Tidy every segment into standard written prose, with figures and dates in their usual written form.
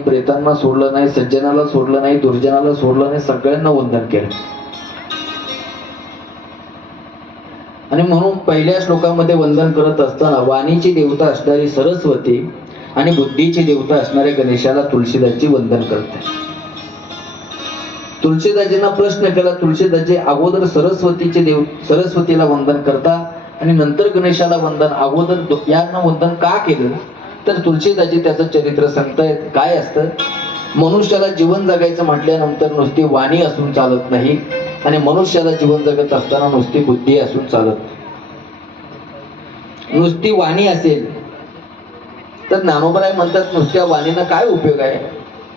प्रेतांना सोडलं नाही, सज्जनाला सोडलं नाही, दुर्जनाला सोडलं नाही, सगळ्यांना वंदन केलं. आणि म्हणून पहिल्या श्लोकामध्ये वंदन करत असताना वाणीची देवता असणारी सरस्वती आणि बुद्धीची देवता असणाऱ्या गणेशाला तुळशीदासजी वंदन करतात. तुळशीदासजींना प्रश्न केला. तुळशीदासजी अगोदर सरस्वतीला वंदन करता आणि नंतर गणेशाला वंदन, अगोदर यांना वंदन का केलं? तर तुळशीदासजी त्याचं चरित्र सांगतायत. काय असतं, मनुष्याला जीवन जगायचं म्हटल्यानंतर नुसती वाणी असून चालत नाही आणि मनुष्याला जीवन जगत असताना नुसती बुद्धी असून चालत नाही. नुसती वाणी असेल तर ज्ञानोबराय म्हणतात नुसत्या वाणीनं काय उपयोग आहे,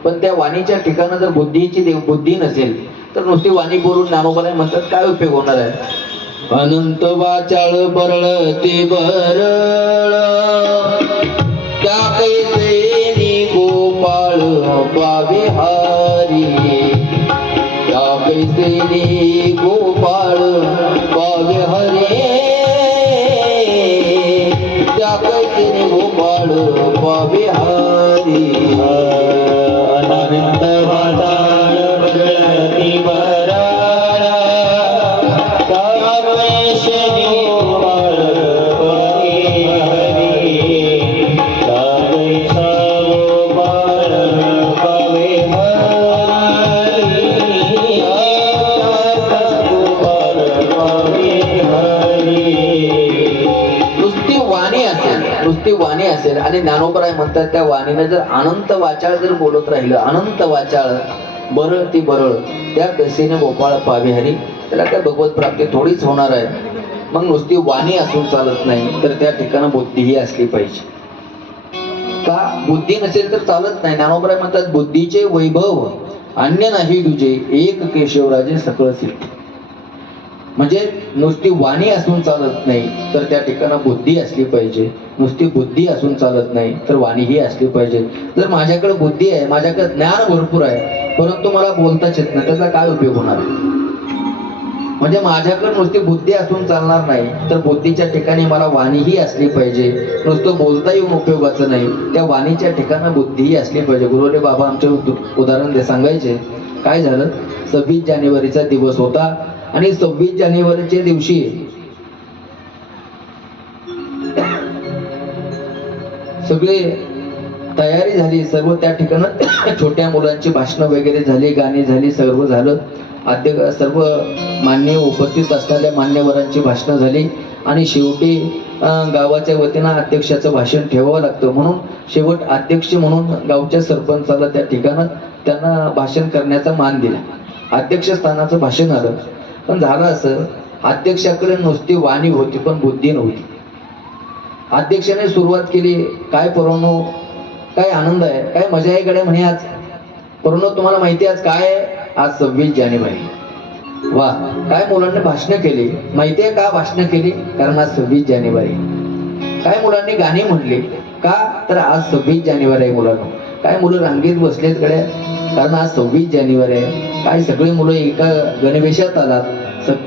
पण त्या वाणीच्या ठिकाणी जर बुद्धी नसेल तर नुसती वाणी बोलून ज्ञानोबराय म्हणतात काय उपयोग होणार आहे. अनंत वाचाळ बरळ ते बरळ त्या कैसे गोपाळ पावे हारी, त्या कैसे गोपाळ पावे हरे, त्या कैसे गोपाळ पावे हारी. अनंत वाचाळ बरळ ते बरळ त्या कैसे गोपाळ पावे हरी, त्या कैसा गोपाळ पावे हरी, नुसती वाणी असेल आणि ज्ञानोबराय म्हणतात त्या वाणीने जर अनंत वाचाळ जर बोलत राहिलं, अनंत वाचाळ बरळ ती बरळ त्या कैसेने गोपाळ पावे हरी, त्याला काय भगवत प्राप्ती थोडीच होणार आहे. मग नुसती वाणी असून चालत नाही तर त्या ठिकाणी बुद्धीही असली पाहिजे. का बुद्धी नसेल तर चालत नाही. ज्ञानोबराय म्हणतात बुद्धीचे वैभव अन्य नाही दुजे, एक केशवराजे सकळ सिद्धी. म्हणजे नुसती वाणी असून चालत नाही तर त्या ठिकाणी बुद्धी असली पाहिजे. नुसती बुद्धी असून चालत नाही तर वाणीही असली पाहिजे. जर माझ्याकडे बुद्धी आहे, माझ्याकडे ज्ञान भरपूर आहे, परंतु मला बोलताच येत नाही, त्याचा काय उपयोग होणार? म्हणजे माझ्याकडे नुसती बुद्धी असून चालणार नाही तर बुद्धीच्या ठिकाणी मला वाणीही असली पाहिजे. नुसतं बोलता येऊन उपयोगाचं नाही, त्या वाणीच्या ठिकाणी बुद्धीही असली पाहिजे. गुरुदेव बाबा आमचे उदाहरण सांगायचे. काय झालं, 26 जानेवारीचा दिवस होता आणि 26 जानेवारीच्या दिवशी सगळे तयारी झाली. सर्व त्या ठिकाणी छोट्या मुलांची भाषणं वगैरे झाली, गाणी झाली, सर्व झालं. सर्व मान्य उपस्थित असणाऱ्या मान्यवरांची भाषणं झाली आणि शेवटी गावाच्या वतीनं अध्यक्षाचं भाषण ठेवावं लागतं. म्हणून शेवट अध्यक्ष म्हणून गावच्या सरपंचाला त्या ठिकाणी त्यांना भाषण करण्याचा मान दिला. अध्यक्षस्थानाचं भाषण आलं. पण झालं असं, अध्यक्षाकडे नुसती वाणी होती पण बुद्धी नव्हती. अध्यक्षाने सुरुवात केली. काय पोरांनो, काय आनंद आहे, काय मजा आहे गड्या म्हणे आज. पोरांनो तुम्हाला माहिती आज काय आहे? आज 26 जानेवारी. वा, काय मुलांनी भाषणं केली. माहिती आहे का भाषणं केली? कारण आज 26 जानेवारी. काय मुलांनी गाणी म्हणली. का? तर आज 26 जानेवारी आहे मुलांना. काय मुलं रांगेत बसलेत गड्या, कारण आज 26 जानेवारी आहे. काय सगळे मुलं एका गणवेशात आलात.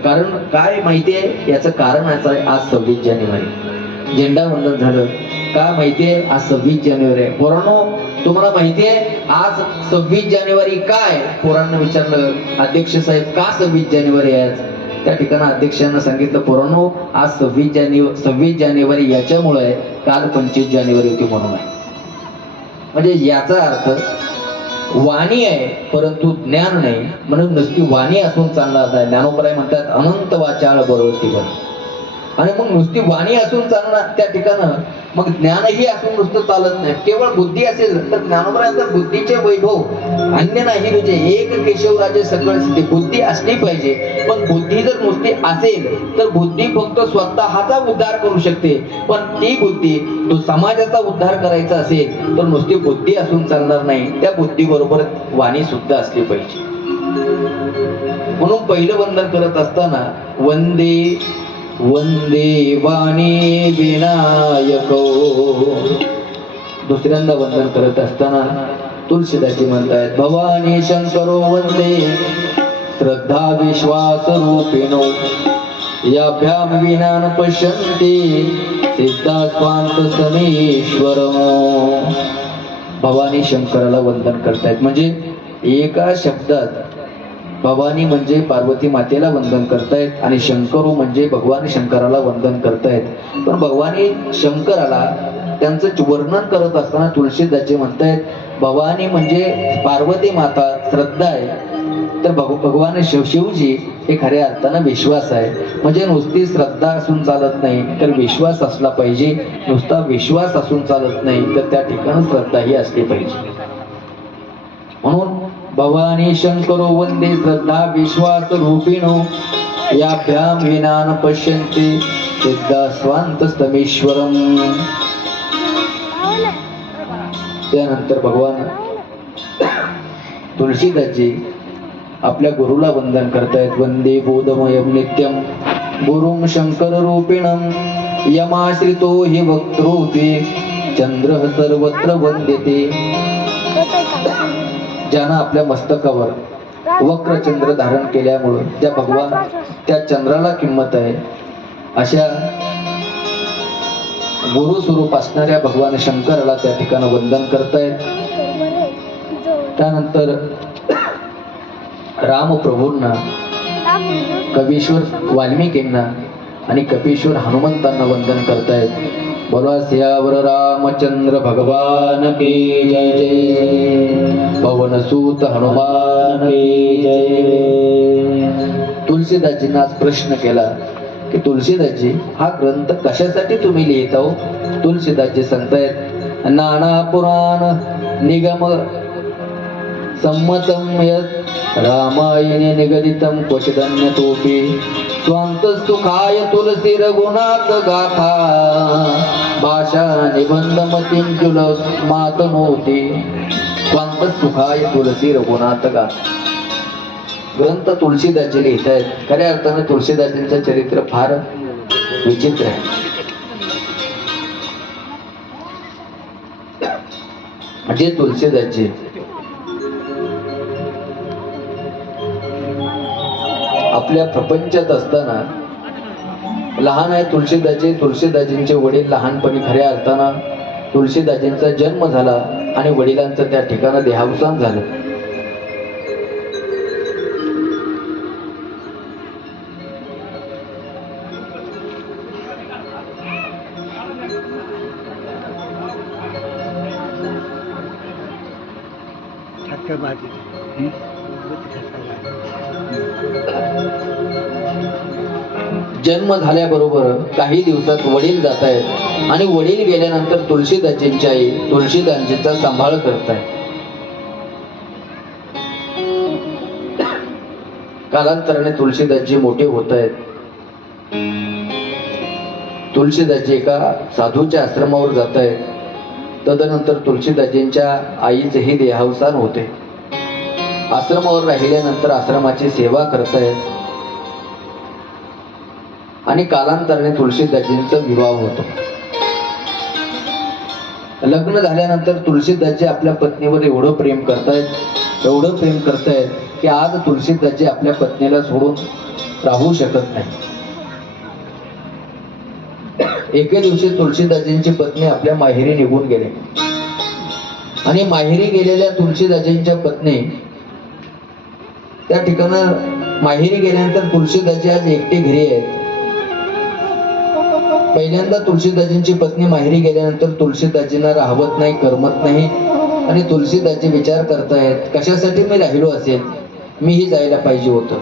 कारण काय माहिती आहे? याचं कारण असं आहे, आज 26 जानेवारी झेंडावंदन झालं. का माहिती आहे? आज 26 जानेवारी आहे. पोरांनो तुम्हाला माहिती आहे आज 26 जानेवारी काय? पोरांना विचारलं, अध्यक्ष साहेब का 26 जानेवारी आहे आज? त्या ठिकाणी अध्यक्षांना सांगितलं, पोरांनो आज 26 जानेवारी याच्यामुळे आहे, काल 25 जानेवारी होती म्हणून आहे. म्हणजे याचा अर्थ वाणी आहे परंतु ज्ञान नाही, म्हणून नुसती वाणी असून चालणार नाही. ज्ञानोबराय म्हणतात अनंत वाचाळ बरोबर ती. आणि मग नुसती वाणी असून चालणार त्या ठिकाणं मग ज्ञानही असून नुसतं चालत नाही. केवळ बुद्धी असेल तर ज्ञानोबरायांचा बुद्धीचे वैभव अन्य नाही म्हणजे एक केशवराजे सकळ सिद्धी. बुद्धी असली पाहिजे, पण बुद्धी जर नुसती असेल तर बुद्धी फक्त स्वतःचा उद्धार करू शकते. पण ती बुद्धी तो समाजाचा उद्धार करायचा असेल तर नुसती बुद्धी असून चालणार नाही, त्या बुद्धीबरोबर वाणी सुद्धा असली पाहिजे. म्हणून पहिलं वंदन करत असताना वंदे वंदे वाणी विनायको, दुसऱ्यांदा वंदन करत असताना तुलसीदासजी म्हणतायत भवानी शंकरो वंदे श्रद्धा विश्वास रूपिणो याभ्याम विना न पश्यन्ति सिद्धा स्वांत समेश्वरम. भवानी शंकराला वंदन करतायत. म्हणजे एका शब्दात भवानी म्हणजे पार्वती मातेला वंदन करतायत आणि शंकरू म्हणजे भगवान शंकराला वंदन करतायत. पण भगवानी शंकराला त्यांचं वर्णन करत असताना तुलसीदासजी म्हणतायत भवानी म्हणजे पार्वती माता श्रद्धा आहे, तर भगवान शिवजी हे खऱ्या अर्थानं विश्वास आहे. म्हणजे नुसती श्रद्धा असून चालत नाही, तर विश्वास असला पाहिजे. नुसता विश्वास असून चालत नाही, तर त्या ठिकाणी श्रद्धाही असली पाहिजे. म्हणून भवानी शंकरो वंदे श्रद्धा विश्वास रूपिणो याभ्याम विनान पश्यन्ते सिद्धा स्वांतस्तमेश्वरम. त्यानंतर भगवान तुलसीदासजी आपल्या गुरुला वंदन करतायत. वंदे बोधमयम नित्यम गुरुम शंकर रूपिणम यमाश्रितो हि वक्त्रोते चंद्र सर्वत्र वंदेते. ज्यानं आपल्या मस्तकावर वक्र चंद्र धारण केल्यामुळं त्या भगवान त्या चंद्राला किंमत आहे, अशा गुरु स्वरूप असणाऱ्या भगवान शंकराला त्या ठिकाणी वंदन करतायत. त्यानंतर रामप्रभूंना, कवीश्वर वाल्मिकींना आणि कपीश्वर हनुमंतांना वंदन करतायत. बोला सियावर रामचंद्र भगवान की जय जय, पवन सूत हनुमान की जय. तुलसीदासजींना आज प्रश्न केला की तुलसीदासजी हा ग्रंथ कशासाठी तुम्ही लिहित आहो. तुलसीदासजी सांगतायत नाना पुराण निगम सम्मतम यत् रामायणे निगदितम क्वचिदन्यतोपि स्वांत सुखाय तुलसी रघुनाथ गाथा भाषा निबंध मतिंजुल मातनोती. स्वांत सुखाय तुलसी रघुनाथ गाथा ग्रंथ तुलसीदासजी लिहित आहेत. खऱ्या अर्थाने तुलसीदासजींचं चरित्र फार विचित्र आहे. म्हणजे तुलसीदासजी आपल्या प्रपंचात असताना लहान आहे. तुलसीदासजींचे वडील लहानपणी खऱ्या अर्थानं तुलसीदासजींचा जन्म झाला आणि वडिलांचं त्या ठिकाणी देहावसान झालं. जन्म झाल्याबरोबर काही दिवसात वडील जात आहेत आणि वडील गेल्यानंतर तुलसीदासजींची आई तुलसीदासजींचा सांभाळ करताय. कालांतराने तुलसीदासजी मोठे होत आहेत. तुलसीदासजी एका साधूच्या आश्रमावर जात आहेत. तदनंतर तुलसीदासजींच्या आईचेही देहावसान होते. आश्रमावर राहिल्यानंतर आश्रमाची सेवा करतायत आणि कालांतराने तुलसीदासजींचा विवाह होतो. लग्न झाल्यानंतर तुलसीदासजी आपल्या पत्नीवर एवढं प्रेम करतायत की आज तुलसीदासजी आपल्या पत्नीला सोडून राहू शकत नाही. एके दिवशी तुलसीदासजींची पत्नी आपल्या माहेरी निघून गेले आणि माहेरी गेलेल्या तुलसीदासजींच्या पत्नी त्या ठिकाणी माहेरी गेल्यानंतर तुलसीदासजी आज एकटी घरी आहेत. पहिल्यांदा तुलसीदासजींची पत्नी माहेरी गेल्यानंतर तुलसीदासजींना राहवत नाही, करमत नाही आणि तुलसीदासजी विचार करतायत कशासाठी मी राहिलो असेल, मीही जायला पाहिजे होतं.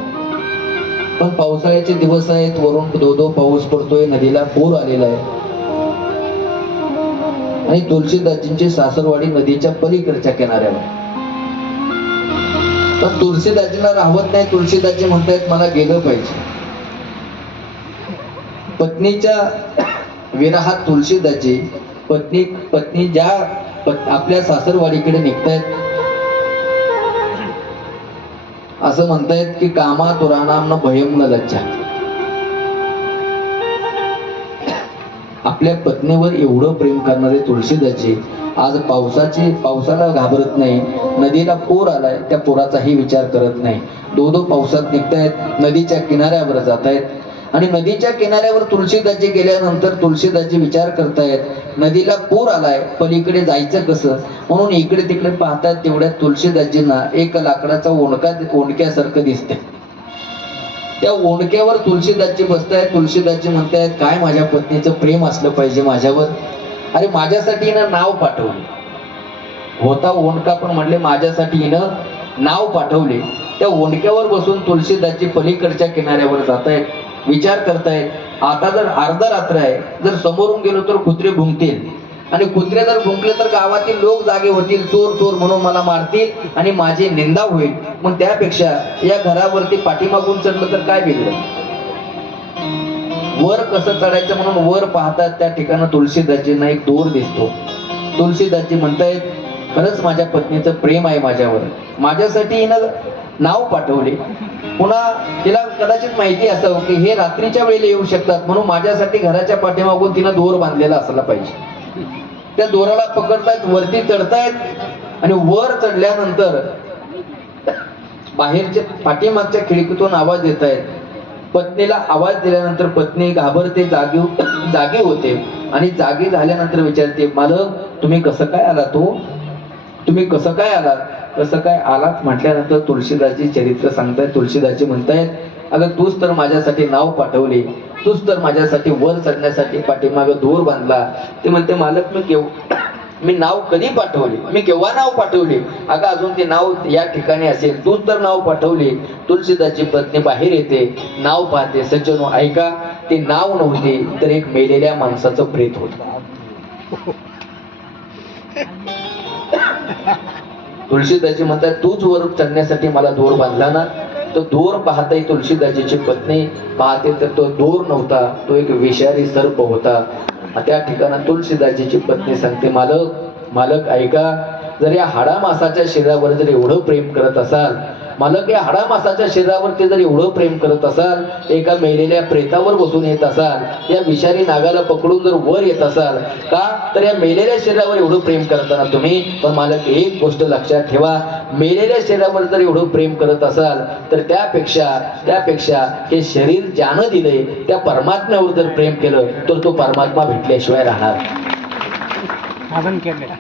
पण पावसाळ्याचे दिवस आहेत, वरून धो पाऊस पडतोय, नदीला पूर आलेला आहे आणि तुलसीदासजींची सासरवाडी नदीच्या पलीकडच्या किनाऱ्यावर. पण तुलसीदासजींना राहवत नाही. तुलसीदासजी म्हणतायत मला गेलं पाहिजे. पत्नीच्या विरहात तुलसीदासजी पत्नी ज्या आपल्या सासरवाडीकडे निघतायत, असं म्हणतायत की कामा तुराणाम न भयम न लज्जा. आपल्या पत्नीवर एवढं प्रेम करणारे तुलसीदासजी आज पावसाला घाबरत नाही. नदीला पूर आलाय, त्या पुराचाही विचार करत नाही. दो पावसात निघतायत, नदीच्या किनाऱ्यावर जातायत आणि नदीच्या किनाऱ्यावर तुळशीदासजी गेल्यानंतर तुळशीदासजी विचार करतायत नदीला पूर आलाय, पलीकडे जायचं कसं, म्हणून इकडे तिकडे पाहतात. तेवढ्या तुळशीदासजींना एक लाकडाचा ओंडक्यासारखं दिसते. त्या ओंडक्यावर तुळशीदासजी बसतायत. तुळशीदासजी म्हणतायत काय माझ्या पत्नीचं प्रेम असलं पाहिजे माझ्यावर. अरे माझ्यासाठी हिनं नाव पाठवली होता ओंडका, पण म्हणले माझ्यासाठी हिनं नाव पाठवले. त्या ओंडक्यावर बसून तुळशीदासजी पलीकडच्या किनाऱ्यावर जात आहेत. विचार करतायत आता जर अर्धा रात्र आहे, जर समोरून गेलो तर कुत्रे भुंकतील, आणि कुत्रे जर भुंकले तर गावातील लोक जागे होतील, चोर चोर म्हणून मला मारतील आणि माझी निंदा होईल. मग त्यापेक्षा या घरावरती पाठीमागून चढलं तर काय बिघडलं. वर कसं चढायचं म्हणून वर पाहतात. त्या ठिकाणी तुळशीदासजींना एक दोर दिसतो. तुळशीदासजी म्हणतायत खरंच माझ्या पत्नीचं प्रेम आहे माझ्यावर, माझ्यासाठी हिनं नाव पाठवले. पुन्हा तिला कदाचित माहिती असावं की हे रात्रीच्या वेळेला येऊ शकतात, म्हणून माझ्यासाठी घराच्या पाठीमागून तिनं दोर बांधलेला असला पाहिजे. त्या दोराला पकडतायत, वरती चढतायत आणि वर चढल्यानंतर बाहेरच्या पाठीमागच्या खिडकीतून आवाज देत आहेत. पत्नीला आवाज दिल्यानंतर पत्नी घाबरते, जागी होते आणि जागी झाल्यानंतर विचारते मालक तुम्ही कसं काय आलात हो, तुम्ही कसं काय आलात, कसं काय आलात म्हटल्यानंतर तुळशीदासजी चरित्र सांगतायत. तुळशीदासजी म्हणतायत अगं तूच तर माझ्यासाठी नाव पाठवले, तूच तर माझ्यासाठी वर चढण्यासाठी पाठीमाग दोर बांधला. ते म्हणते मालक मी नाव कधी पाठवले, मी केव्हा नाव पाठवले. अगं अजून ते नाव या ठिकाणी असेल, तूच तर नाव पाठवले. तुळशीदासची पत्नी बाहेर येते, नाव पाहते. सज्जनो ऐका, ते नाव नव्हते तर एक मेलेल्या माणसाचं प्रेत होत. तुळशीदासजी म्हणतात तूच वर चढण्यासाठी मला दोर बांधला ना. तो दोर पाहताय तुळशीदासजीची पत्नी पाहते तर तो दोर नव्हता, तो एक विषारी सर्प होता. त्या ठिकाणी तुळशीदासजीची पत्नी सांगते मालक ऐका, जर या हाडा मासाच्या शरीरावर जर एवढं प्रेम करत असाल, मालक या हाडा मासाच्या शरीरावरती जर एवढं प्रेम करत असाल, एका मेलेल्या प्रेतावर बसून येत असाल, या विषारी नागाला पकडून जर वर येत असाल का, तर या मेलेल्या शरीरावर एवढं प्रेम करताना तुम्ही. पण मालक एक गोष्ट लक्षात ठेवा, मेलेल्या शरीरावर जर एवढं प्रेम करत असाल तर त्यापेक्षा हे शरीर ज्यानं दिले त्या परमात्म्यावर जर प्रेम केलं तर तो परमात्मा भेटल्याशिवाय राहणार.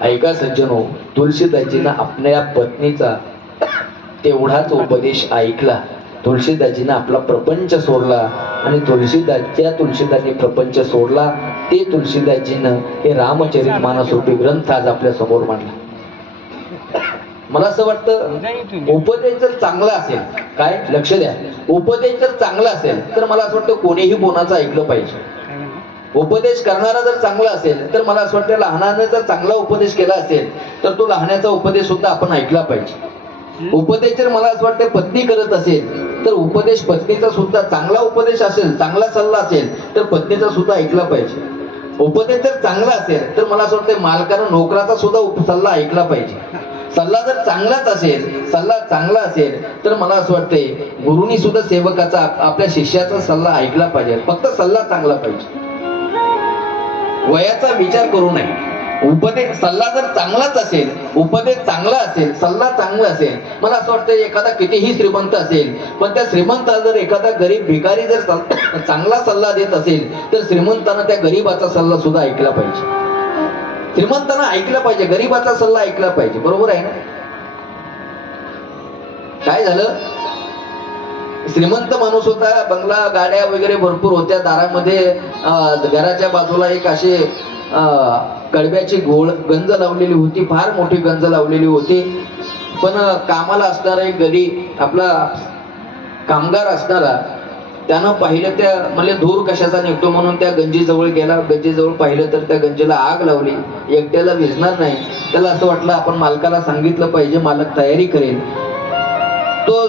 ऐका सज्जनो, तुळशीदासजीनं आपल्या पत्नीचा तेवढाच उपदेश ऐकला. तुळशीदासजीनं आपला प्रपंच सोडला आणि तुळशीदासनी प्रपंच सोडला. ते तुळशीदासजीनं हे रामचरितमानस रूपी ग्रंथ आज आपल्या समोर मांडला. मला असं वाटतं उपदेश जर चांगला असेल, काय लक्ष द्या, उपदेश जर चांगला असेल तर मला असं वाटतं कोणीही कोणाचं ऐकलं पाहिजे. उपदेश करणारा जर चांगला असेल तर मला असं वाटतं लहानाने जर चांगला उपदेश केला असेल तर तो लहानाचा उपदेश सुद्धा आपण ऐकला पाहिजे. उपदेश जर मला असं वाटतं पत्नी करत असेल तर उपदेश पत्नीचा सुद्धा चांगला उपदेश असेल, चांगला सल्ला असेल तर पत्नीचा सुद्धा ऐकला पाहिजे. उपदेश जर चांगला असेल तर मला असं वाटतं मालकानं नोकराचा सुद्धा सल्ला ऐकला पाहिजे. सल्ला जर चांगलाच असेल, सल्ला चांगला असेल तर मला असं वाटतंय गुरुनी सुद्धा सेवकाचा आपल्या शिष्याचा सल्ला ऐकला पाहिजे. फक्त सल्ला चांगला पाहिजे, वयाचा विचार करू नये. उपदेश सल्ला जर चांगलाच असेल, उपदेश चांगला असेल, सल्ला चांगला असेल, मला असं वाटतं एखादा कितीही श्रीमंत असेल पण त्या श्रीमंताला जर एखादा गरीब भिकारी जर चांगला सल्ला देत असेल तर श्रीमंतानं त्या गरीबाचा सल्ला सुद्धा ऐकला पाहिजे. श्रीमंतानं ऐकला पाहिजे, गरीबाचा सल्ला ऐकला पाहिजे. बरोबर आहे ना. काय झालं, श्रीमंत माणूस होता, बंगला गाड्या वगैरे भरपूर होत्या, दारामध्ये घराच्या बाजूला एक असे कडब्याची गंज लावलेली होती, फार मोठी गंज लावलेली होती. पण कामाला असणारा एक गरीब आपला कामगार असणारा त्यानं पाहिलं, त्या म्हणजे धूर कशाचा निघतो म्हणून त्या गंजीजवळ गेला. गंजीजवळ पाहिलं तर त्या गंजीला आग लावली. एकट्याला विझणार नाही, त्याला असं वाटलं आपण मालकाला सांगितलं पाहिजे, मालक तयारी करेल. तो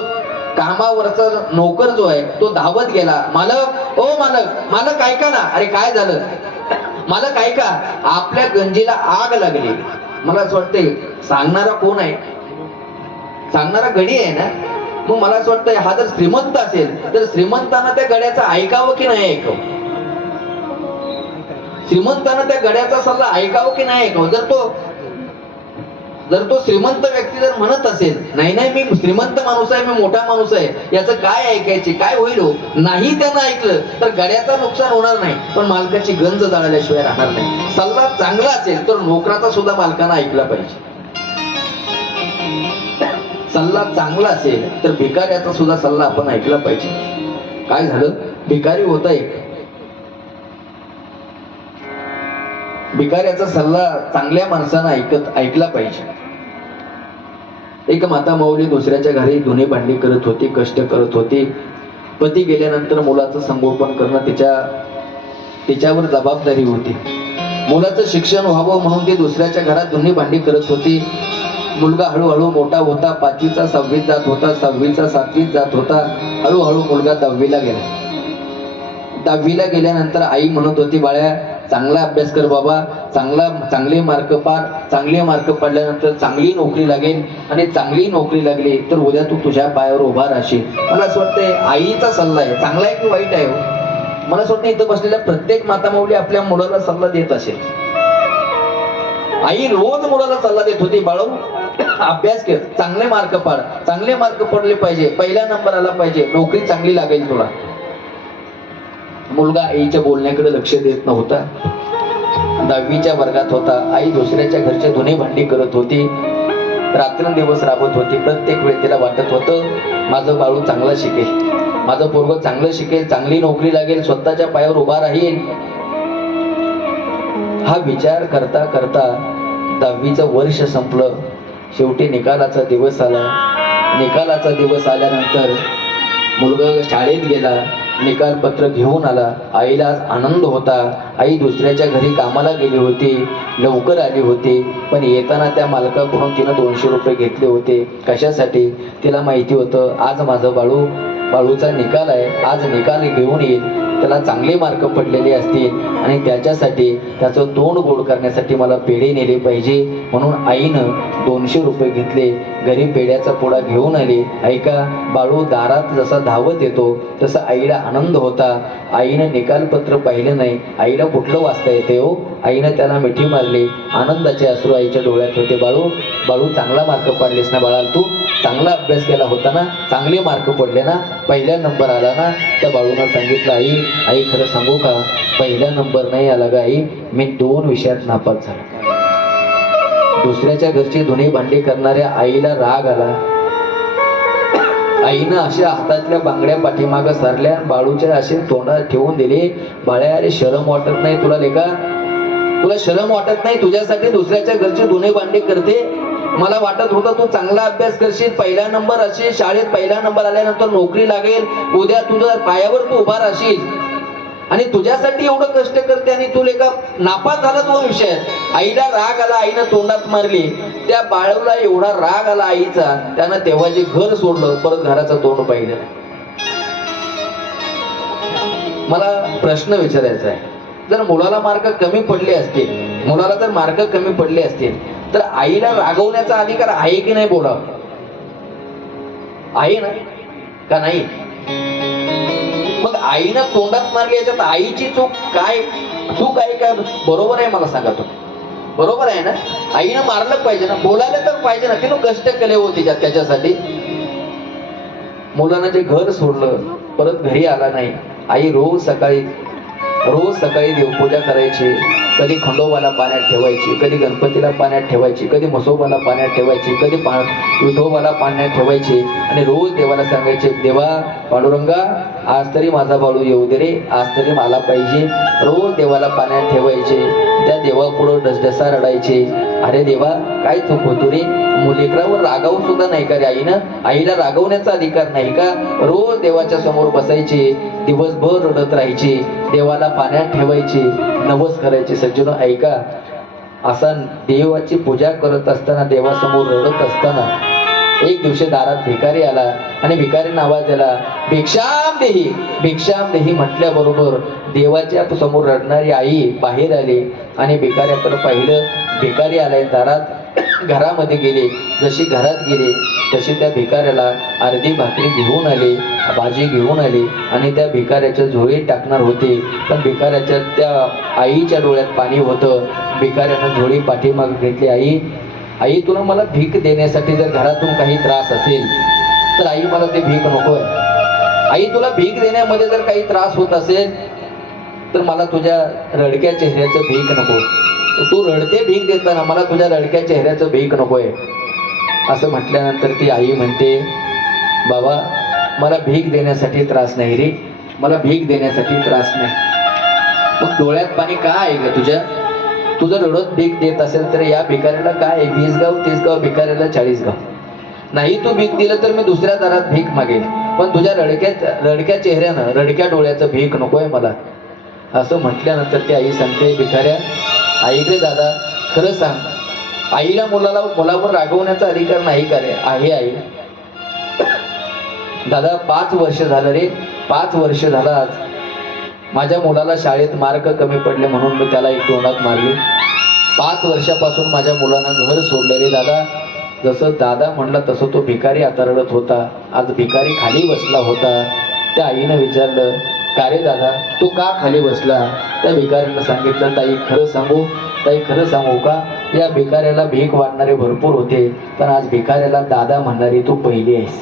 कामावरचा नोकर जो आहे तो धावत गेला, मालक ओ मालक ऐका ना. अरे काय झालं, मालक ऐका, आपल्या गंजीला आग लागली. मला असं वाटतंय सांगणारा कोण आहे, सांगणारा गडी आहे ना. मग मला असं वाटतंय हा जर श्रीमंत असेल तर श्रीमंतानं त्या गड्याचं ऐकावं की नाही ऐकावं, श्रीमंतानं त्या गड्याचा सल्ला ऐकावं की नाही ऐकावं. जर तो जर तो श्रीमंत व्यक्ती जर म्हणत असेल नाही नाही मी श्रीमंत माणूस आहे, मी मोठा माणूस आहे, याचं काय ऐकायचे, काय होईल हो, नाही त्यानं ऐकलं तर गाड्याचं नुकसान होणार नाही, पण मालकाची गंज जाळल्याशिवाय राहणार नाही. सल्ला चांगला असेल तर नोकराचा सुद्धा मालकानं ऐकला पाहिजे. सल्ला चांगला असेल तर भिकाऱ्याचा सुद्धा सल्ला आपण ऐकला पाहिजे. काय झालं, भिकारी होता एक, भिकाऱ्याचा सल्ला चांगल्या माणसानं ऐकला पाहिजे. एक माता माऊली दुसऱ्याच्या घरी धुणी भांडी करत होती, कष्ट करत होती. पती गेल्यानंतर मुलाचं संगोपन करणं तिच्यावर जबाबदारी होती. मुलाचं शिक्षण व्हावं म्हणून ती दुसऱ्याच्या घरात धुणी भांडी करत होती. मुलगा हळूहळू मोठा होता. 5वीचा 6वीत जात होता, 6वीचा 7वीत जात होता. हळूहळू मुलगा 10वीला गेला. 10वीला गेल्यानंतर आई म्हणत होती, बाळ्या चांगला अभ्यास कर बाबा, चांगले मार्क पाड. चांगले मार्क पडल्यानंतर चांगली नोकरी लागेल आणि चांगली नोकरी लागली तर उद्या तू तुझ्या पायावर उभा राहशील. मला असं वाटतंय आईचा सल्ला आहे, चांगला आहे की वाईट आहे हो? मला असं वाटतं इथं बसलेल्या प्रत्येक माता माऊली आपल्या मुलाला सल्ला देत असेल. आई रोज मुलाला सल्ला देत होती, बाळू अभ्यास कर, चांगले मार्क पाड, चांगले मार्क पडले पाहिजे, पहिला नंबर आला पाहिजे, नोकरी चांगली लागेल तुला. मुलगा आईच्या बोलण्याकडे लक्ष देत नव्हता. 10वीच्या वर्गात होता. आई दुसऱ्याच्या घरचे धुणे भांडी करत होती, रात्रंदिवस राबत होती. प्रत्येक वेळी तिला वाटत होतं माझं बाळू चांगलं शिकेल, माझं पोरगं चांगलं शिकेल, चांगली नोकरी लागेल, स्वतःच्या पायावर उभा राहील. हा विचार करता करता 10वीचं वर्ष संपलं. शेवटी निकालाचा दिवस आला. निकालाचा दिवस आल्यानंतर मुलगा शाळेत गेला, निकाल पत्र घेऊन आला. आईला आज आनंद होता. आई दुसऱ्याच्या घरी कामाला गेली होती, लवकर आली होती, पण येताना त्या मालकाकडून तिनं 200 रुपये घेतले होते. कशासाठी? तिला माहिती होतं आज माझं बाळूचा निकाल आहे, आज निकाल घेऊन येईल, त्याला चांगले मार्क पडलेले असतील आणि त्याच्यासाठी त्याचं तोंड गोड करण्यासाठी मला पेढे नेले पाहिजे. म्हणून आईनं 200 रुपये घेतले, घरी पेढ्याचा पुडा घेऊन आली. ऐका, बाळू दारात जसा धावत येतो तसा आईला आनंद होता. आईनं निकालपत्र पाहिलं नाही. आईला कुठलं वाचता येते हो? आईनं त्याला मिठी मारली. आनंदाचे अश्रू आईच्या डोळ्यात होते. बाळू चांगला मार्क पडलेस ना बाळा, तू चांगला अभ्यास केला होता ना, चांगले मार्क पडले ना, पहिला नंबर आला ना. त्या बाळूनं सांगितलं, आई खरं सांगू का, पहिला नंबर नाही आला गा आई, मी 2 विषयात नापास झालो. दुसऱ्याच्या घरची धुणी भांडी करणाऱ्या आईला राग आला. आईनं अशा हातातल्या बांगड्या पाठीमागं सारल्या, बाळूच्या असे तोंडात ठेवून दिले. बाळ्या, अरे शरम वाटत नाही तुला लेका? तुला शरम वाटत नाही? तुझ्यासाठी दुसऱ्याच्या घरची धुणी भांडी करते. मला वाटत होतं तू चांगला अभ्यास करशील, पहिला नंबर असेल, शाळेत पहिला नंबर आल्यानंतर नोकरी लागेल, उद्या तुझ्या पायावर तू उभा राहशील, आणि तुझ्यासाठी एवढं कष्ट करते आणि तू लेका नापास झाला 2 विषयात. आईला राग आला, आईनं तोंडात मारली. त्या बाळूला एवढा राग आला आईचा, त्यानं तेव्हा जे घर सोडलं, परत घराचं तोंड पाहिलं. मला प्रश्न विचारायचा आहे, जर मुलाला मार्क कमी पडले असतील, तर आईला रागवण्याचा अधिकार आहे की नाही? बोलावं आहे ना, का नाही? मग आईनं तोंडात मारली, याच्यात आईची चूक आहे का? बरोबर आहे, मला सांगा तुम्ही, बरोबर आहे ना? आईनं मारलं पाहिजे ना, बोलायला तर पाहिजे ना. तिनं कष्ट केले होते त्याच्यासाठी. मुलानं जे घर सोडलं, परत घरी आला नाही. आई रोज सकाळी देवपूजा करायची. कधी खंडोबाला पाण्यात ठेवायची, कधी गणपतीला पाण्यात ठेवायची, कधी म्हसोबाला पाण्यात ठेवायची, कधी विठोबाला पाण्यात ठेवायची, आणि रोज देवाला सांगायचे, देवा पांडुरंगा आज तरी माझा बाळू येऊ दे रे, आज तरी मला पाहिजे. रोज देवाला पाण्यात ठेवायचे. त्या देवापुढं डसडसा रडायचे. अरे देवा, काय चूक होतो रे? मुलीकरावर रागावू सुद्धा नाही का रे आईनं? आईला रागवण्याचा अधिकार नाही का? रोज देवाच्या समोर बसायचे, दिवसभर रडत राहायचे, देवाला पाण्यात ठेवायचे, नवस करायचे. सज्जनो ऐका, असा देवाची पूजा करत असताना, देवासमोर रडत असताना एक दिवशी दारात भिकारी आला आणि भिकारीने आवाज दिला, भिक्षाम देही म्हटल्याबरोबर देवाच्या समोर रडणारी आई बाहेर आली आणि भिकाऱ्याकडे पाहिलं. भिकारी आलाय दारात. घरामध्ये गेले. जशी घरात गेले तशी त्या भिकाऱ्याला अर्धी भाकरी घेऊन आले, भाजी घेऊन आले आणि त्या भिकाऱ्याच्या झोळीत टाकणार होते. पण भिकाऱ्याच्या त्या आईच्या डोळ्यात पाणी होतं. भिकाऱ्यानं झोळी पाठीमागे घेतली. आई आई तुला मला भीक देण्यासाठी जर घरातून काही त्रास असेल तर आई मला ते भीक नकोय. आई तुला भीक देण्यामध्ये जर काही त्रास होत असेल तर मला तुझ्या रडक्या चेहऱ्याचं भीक नको. तू रडते भीक देताना मला तुझ्या रडक्या चेहऱ्याचं भीक नकोय. असं म्हटल्यानंतर ती आई म्हणते, बाबा मला भीक देण्यासाठी त्रास नाही रे, मला भीक देण्यासाठी त्रास नाही. मग डोळ्यात पाणी का आहे ग तुझ्या? तुझं रडत भीक देत असेल तर या भिकाऱ्याला काय 20 गाव 30 गाव, भिकाऱ्याला 40 गाव. नाही तू भीक दिलं तर मी दुसऱ्या दारात भीक मागेल, पण तुझ्या रडक्या चेहऱ्यानं रडक्या डोळ्याचं भीक नकोय मला. असं म्हटल्यानंतर ती आई सांगते, भिकाऱ्या ऐक रे दादा, खरं सांग, आईला मुलावर रागवण्याचा अधिकार नाही का रे? आहे आई. दादा 5 वर्ष झालं रे, 5 वर्ष झालं आज माझ्या मुलाला शाळेत मार्क कमी पडले म्हणून मी त्याला एक तोंडात मारली. 5 वर्षापासून माझ्या मुलानं घर सोडलं रे दादा. जसं दादा म्हणला तसं तो भिकारी आता रडत होता. आज भिकारी खाली बसला होता. त्या आईनं विचारलं, का रे दादा तू का खाली बसला? त्या भिकाऱ्यानं सांगितलं, ताई खरं सांगू का, या भिकाऱ्याला भीक वाढणारे भरपूर होते, पण आज भिकाऱ्याला दादा म्हणणारी तू पहिली आहेस.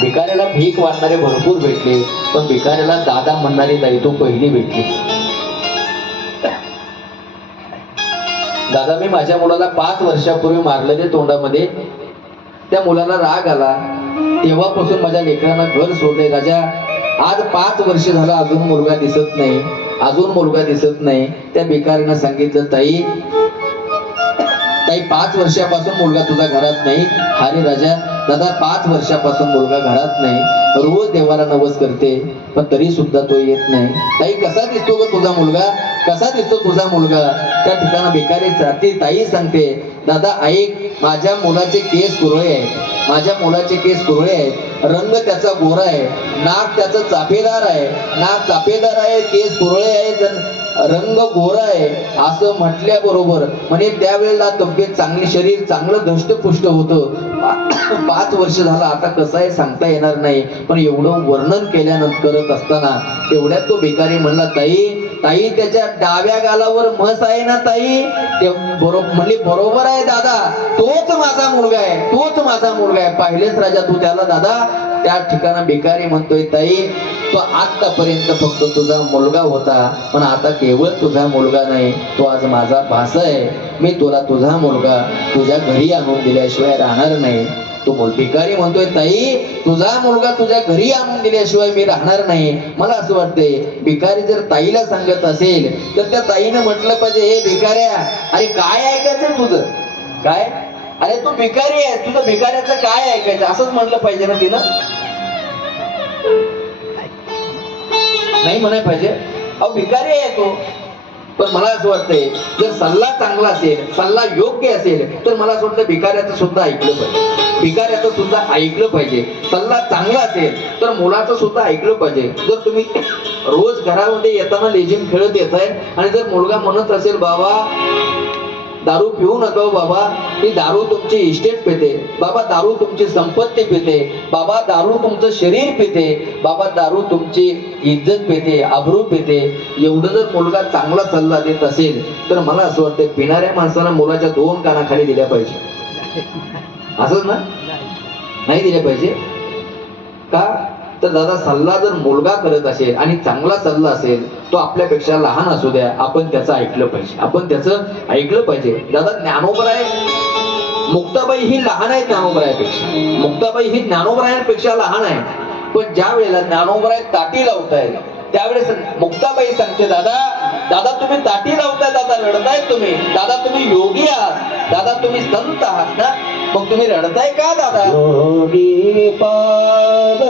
भिकाऱ्याला भीक वाढणारे भरपूर भेटले, पण भिकाऱ्याला दादा म्हणणारी ताई तू पहिली भेटली. दादा मी माझ्या मुलाला 5 वर्षापूर्वी मारलं ते तोंडामध्ये. त्या मुलाला राग आला, तेव्हापासून माझ्या लेकरांना घर सोडले. राजा आज 5 वर्ष झालं अजून मुलगा दिसत नाही. त्या भिकाऱ्यानं सांगितलं, ताई 5 वर्षापासून मुलगा तुझा घरात नाही. अरे राजा दादा 5 वर्षापासून मुलगा घरात नाही, रोज देवाला नवस करते, पण तरी सुद्धा तो येत नाही. ताई कसा दिसतो ग तुझा मुलगा, कसा दिसतो तुझा मुलगा? त्या ठिकाणी भिकारी जाती ताई सांगते, दादा ऐक, माझ्या मुलाचे केस कुरळे आहेत, रंग त्याचा गोरा आहे, नाक त्याचं चापेदार आहे, केस कुरळे आहेत, रंग गोरा आहे. असं म्हटल्याबरोबर म्हणजे त्यावेळेला तब्येत चांगली, शरीर चांगलं धष्टपुष्ट होतं. 5 वर्ष झालं, आता कसं आहे सांगता येणार नाही, पण एवढं वर्णन केल्यानंतर करत असताना तेवढ्यात तो भिकारी म्हणला, ताई त्याच्या डाव्या गालावर म्हस आहे ना ताई? ते म्हणली बरोबर आहे दादा, तोच माझा मुलगा आहे. पाहिलेच राजा तू त्याला दादा? त्या ठिकाणी भिकारी म्हणतोय, ताई तो आतापर्यंत फक्त तुझा मुलगा होता, पण आता केवळ तुझा मुलगा नाही, तो आज माझा भास आहे. मी तुला तुझा मुलगा तुझ्या घरी आणून दिल्याशिवाय राहणार नाही. तो भिकारी म्हणतोय, ताई तुझा मुलगा तुझ्या घरी आणून दिल्याशिवाय मी राहणार नाही. मला असं वाटतंय भिकारी जर ताईला सांगत असेल तर त्या ताईनं म्हटलं पाहिजे, हे भिकाऱ्या, अरे काय ऐकायचं तुझं? काय? अरे तू भिकारी आहेस, तुझं भिकाऱ्याचं काय ऐकायचं? असंच म्हटलं पाहिजे ना तिनं? नाही म्हणायला पाहिजे, अहो भिकारी आहे तो. पण मला असं वाटतंय जर सल्ला चांगला असेल, सल्ला योग्य असेल, तर मला असं वाटतं भिकाऱ्याचं सुद्धा ऐकलं पाहिजे. सल्ला चांगला असेल तर मुलाचं सुद्धा ऐकलं पाहिजे. जर तुम्ही रोज घरामध्ये येताना लेझिम खेळत येताय आणि जर मुलगा म्हणत असेल, बाबा दारू पिऊ नका हो बाबा, ही दारू तुमची इस्टेट पिते, बाबा दारू तुमची संपत्ती पिते, बाबा दारू तुमचं शरीर पिते, बाबा दारू तुमची इज्जत पिते, आबरू पिते. एवढं जर मुलगा चांगला सल्ला देत असेल तर मला असं वाटतं पिणाऱ्या माणसाला मुलाच्या 2 कानाखाली दिल्या पाहिजे. असंच ना? नाही दिल्या पाहिजे का? तर दादा सल्ला जर मुलगा करत असेल आणि चांगला सल्ला असेल, तो आपल्यापेक्षा लहान असू द्या, आपण त्याचं ऐकलं पाहिजे. दादा ज्ञानोबराय, मुक्ताबाई ही लहान आहे ज्ञानोबरायांपेक्षा लहान आहे. पण ज्या वेळेला ज्ञानोबराय ताटी लावतायत त्यावेळेस मुक्ताबाई सांगते, दादा तुम्ही ताटी लावताय, दादा रडताय तुम्ही, दादा तुम्ही योगी आहात, दादा तुम्ही संत आहात ना, मग तुम्ही रडताय का दादा? योगी पावन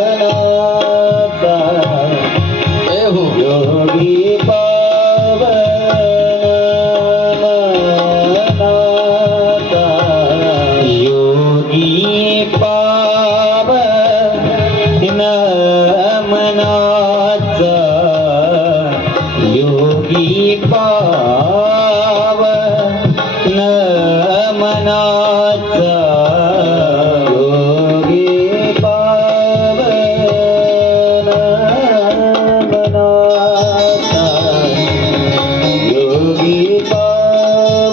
मनाचा, जय हो. योगी पावन मनाचा, योगी पावन मनाचा, योगी पावन मनाचा, योगी पावन मनाचा, योगी पावन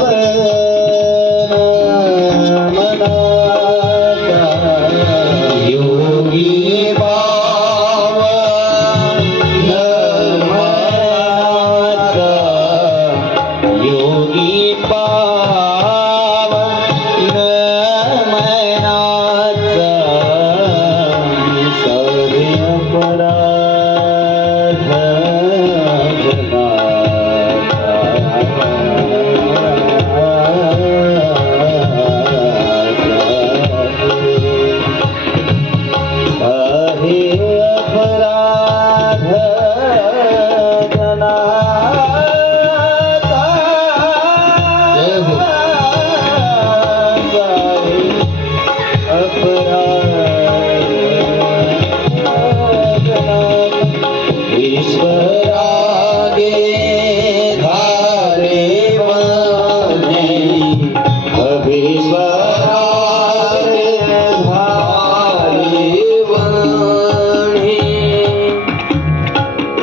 विश्वराजे भारी वणी.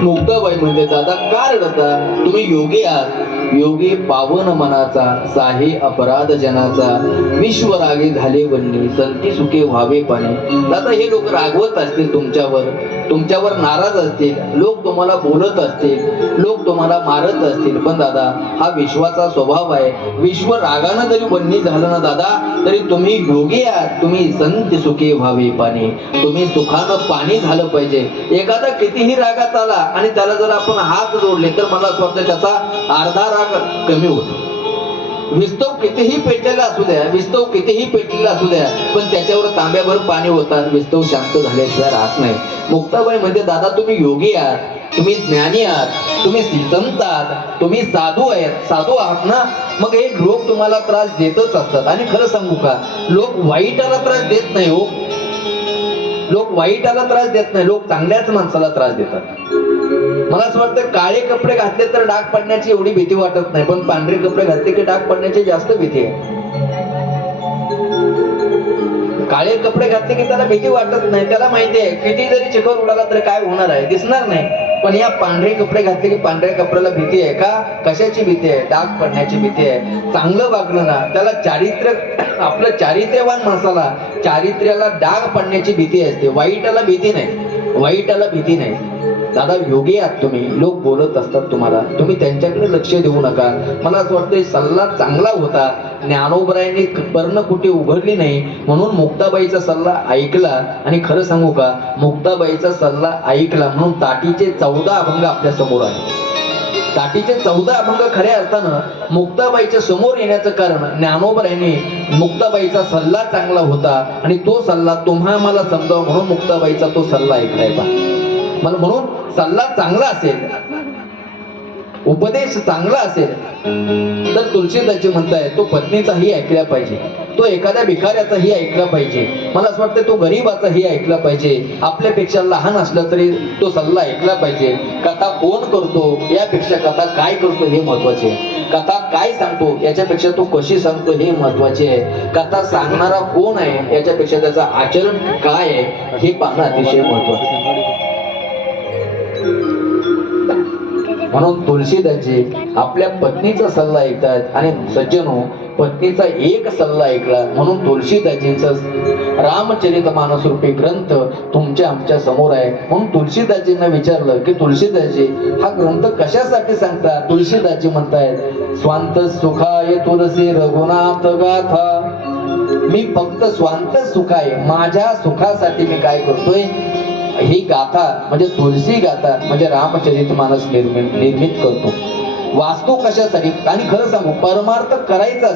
मुक्ताबाई म्हणते दादा का रडता, तुम्ही योगी आहात, योगी पावन मनाचा, साही अपराध जनाचा, विश्व रागे झाले वन्नी, संती सुखे व्हावे पाणी. दादा हे लोक रागवत असतील तुमच्यावर नाराज असतील, लोक तुम्हाला बोलत असतील, लोक तुम्हाला मारत असतील, पण दादा हा विश्वाचा स्वभाव आहे. विश्व रागानं जरी वन्नी झालं ना दादा, तरी तुम्ही योगी आहात, तुम्ही संत सुखी व्हावे पाणी, तुम्ही सुखानं पाणी झालं पाहिजे. एखादा कितीही रागात आला आणि त्याला जर आपण हात जोडले तर मला असं वाटतं त्याचा अर्धा राग कमी होतो. विस्तव कितीही पेटलेला असू द्या, विस्तव कितीही पेटलेला असू द्या, पण त्याच्यावर तांब्याभर पाणी होतात, विस्तव शांत झाल्याशिवाय राहत नाही. मुक्ताबाई म्हणजे दादा तुम्ही योगी आहात, तुम्ही ज्ञानी आहात, तुम्ही संत आहात, तुम्ही साधू आहात ना, मग हे लोक तुम्हाला त्रास देतच असतात. आणि खरं सांगू का, लोक वाईटाला त्रास देत नाही हो, लोक वाईटाला त्रास देत नाही, लोक चांगल्याच माणसाला त्रास देतात. मला असं वाटतं काळे कपडे घातले तर डाग पडण्याची एवढी भीती वाटत नाही, पण पांढरे कपडे घातले की डाग पडण्याची जास्त भीती आहे. काळे कपडे घातले की त्याला भीती वाटत नाही, त्याला माहिती आहे किती जरी चिखल उडाला तरी काय होणार आहे, दिसणार नाही. पण या पांढरे कपडे घातले की पांढऱ्या कपड्याला भीती आहे का, कशाची भीती आहे, डाग पडण्याची भीती आहे. चांगलं वागलं ना त्याला आपलं चारित्र्यवान माणसाला चारित्र्याला डाग पडण्याची भीती असते, वाईटाला भीती नाही. दादा योगी आहात तुम्ही, लोक बोलत असतात तुम्हाला, तुम्ही त्यांच्याकडे लक्ष देऊ नका. मला असं वाटतं सल्ला चांगला होता, ज्ञानोबरायांनी पर्णकुटी उघडली नाही म्हणून मुक्ताबाईचा सल्ला ऐकला. आणि खरं सांगू का, मुक्ताबाईचा सल्ला ऐकला म्हणून ताटीचे 14 अभंग आपल्या समोर आहे. ताटीचे 14 अभंग खऱ्या अर्थानं मुक्ताबाईच्या समोर येण्याचं कारण ज्ञानोबरायांनी मुक्ताबाईचा सल्ला चांगला होता आणि तो सल्ला तुम्हा मला समजावा म्हणून मुक्ताबाईचा तो सल्ला ऐकलाय बा. मला म्हणून सल्ला चांगला असेल, उपदेश चांगला असेल तर तुलसीदासजी म्हणताय तो पत्नीचाही ऐकला पाहिजे, तो एखाद्या भिकाऱ्याचाही ऐकला पाहिजे, मला असं वाटतं तो गरीबाचाही ऐकला पाहिजे, आपल्यापेक्षा लहान असला तरी तो सल्ला ऐकला पाहिजे. कथा कोण करतो यापेक्षा कथा काय करतो हे महत्वाचे आहे. कथा काय सांगतो याच्यापेक्षा तो कशी सांगतो हे महत्वाचे आहे. कथा सांगणारा कोण आहे याच्यापेक्षा त्याचं आचरण काय आहे हे पाहणं अतिशय महत्वाचं आहे. म्हणून तुलसीदासजी आपल्या पत्नीचा सल्ला ऐकतात आणि सज्जनो पत्नीचा एक सल्ला ऐकला म्हणून तुलसीदासजींचा रामचरितमानस रूपी ग्रंथ तुमच्या आमच्या समोर आहे. म्हणून तुलसीदासजींना विचारलं की तुलसीदासजी हा ग्रंथ कशासाठी सांगता. तुलसीदासजी म्हणतायत स्वांत सुखाय तुलसी रघुनाथ गाथा, मी फक्त स्वांत सुखाय माझ्या सुखासाठी मी काय करतोय, ही गाथा म्हणजे तुलसी गाथा म्हणजे रामचरितमानस निर्मित करतो. वास्तू कशासाठी. आणि खरं सांगू परमार्थ करायचा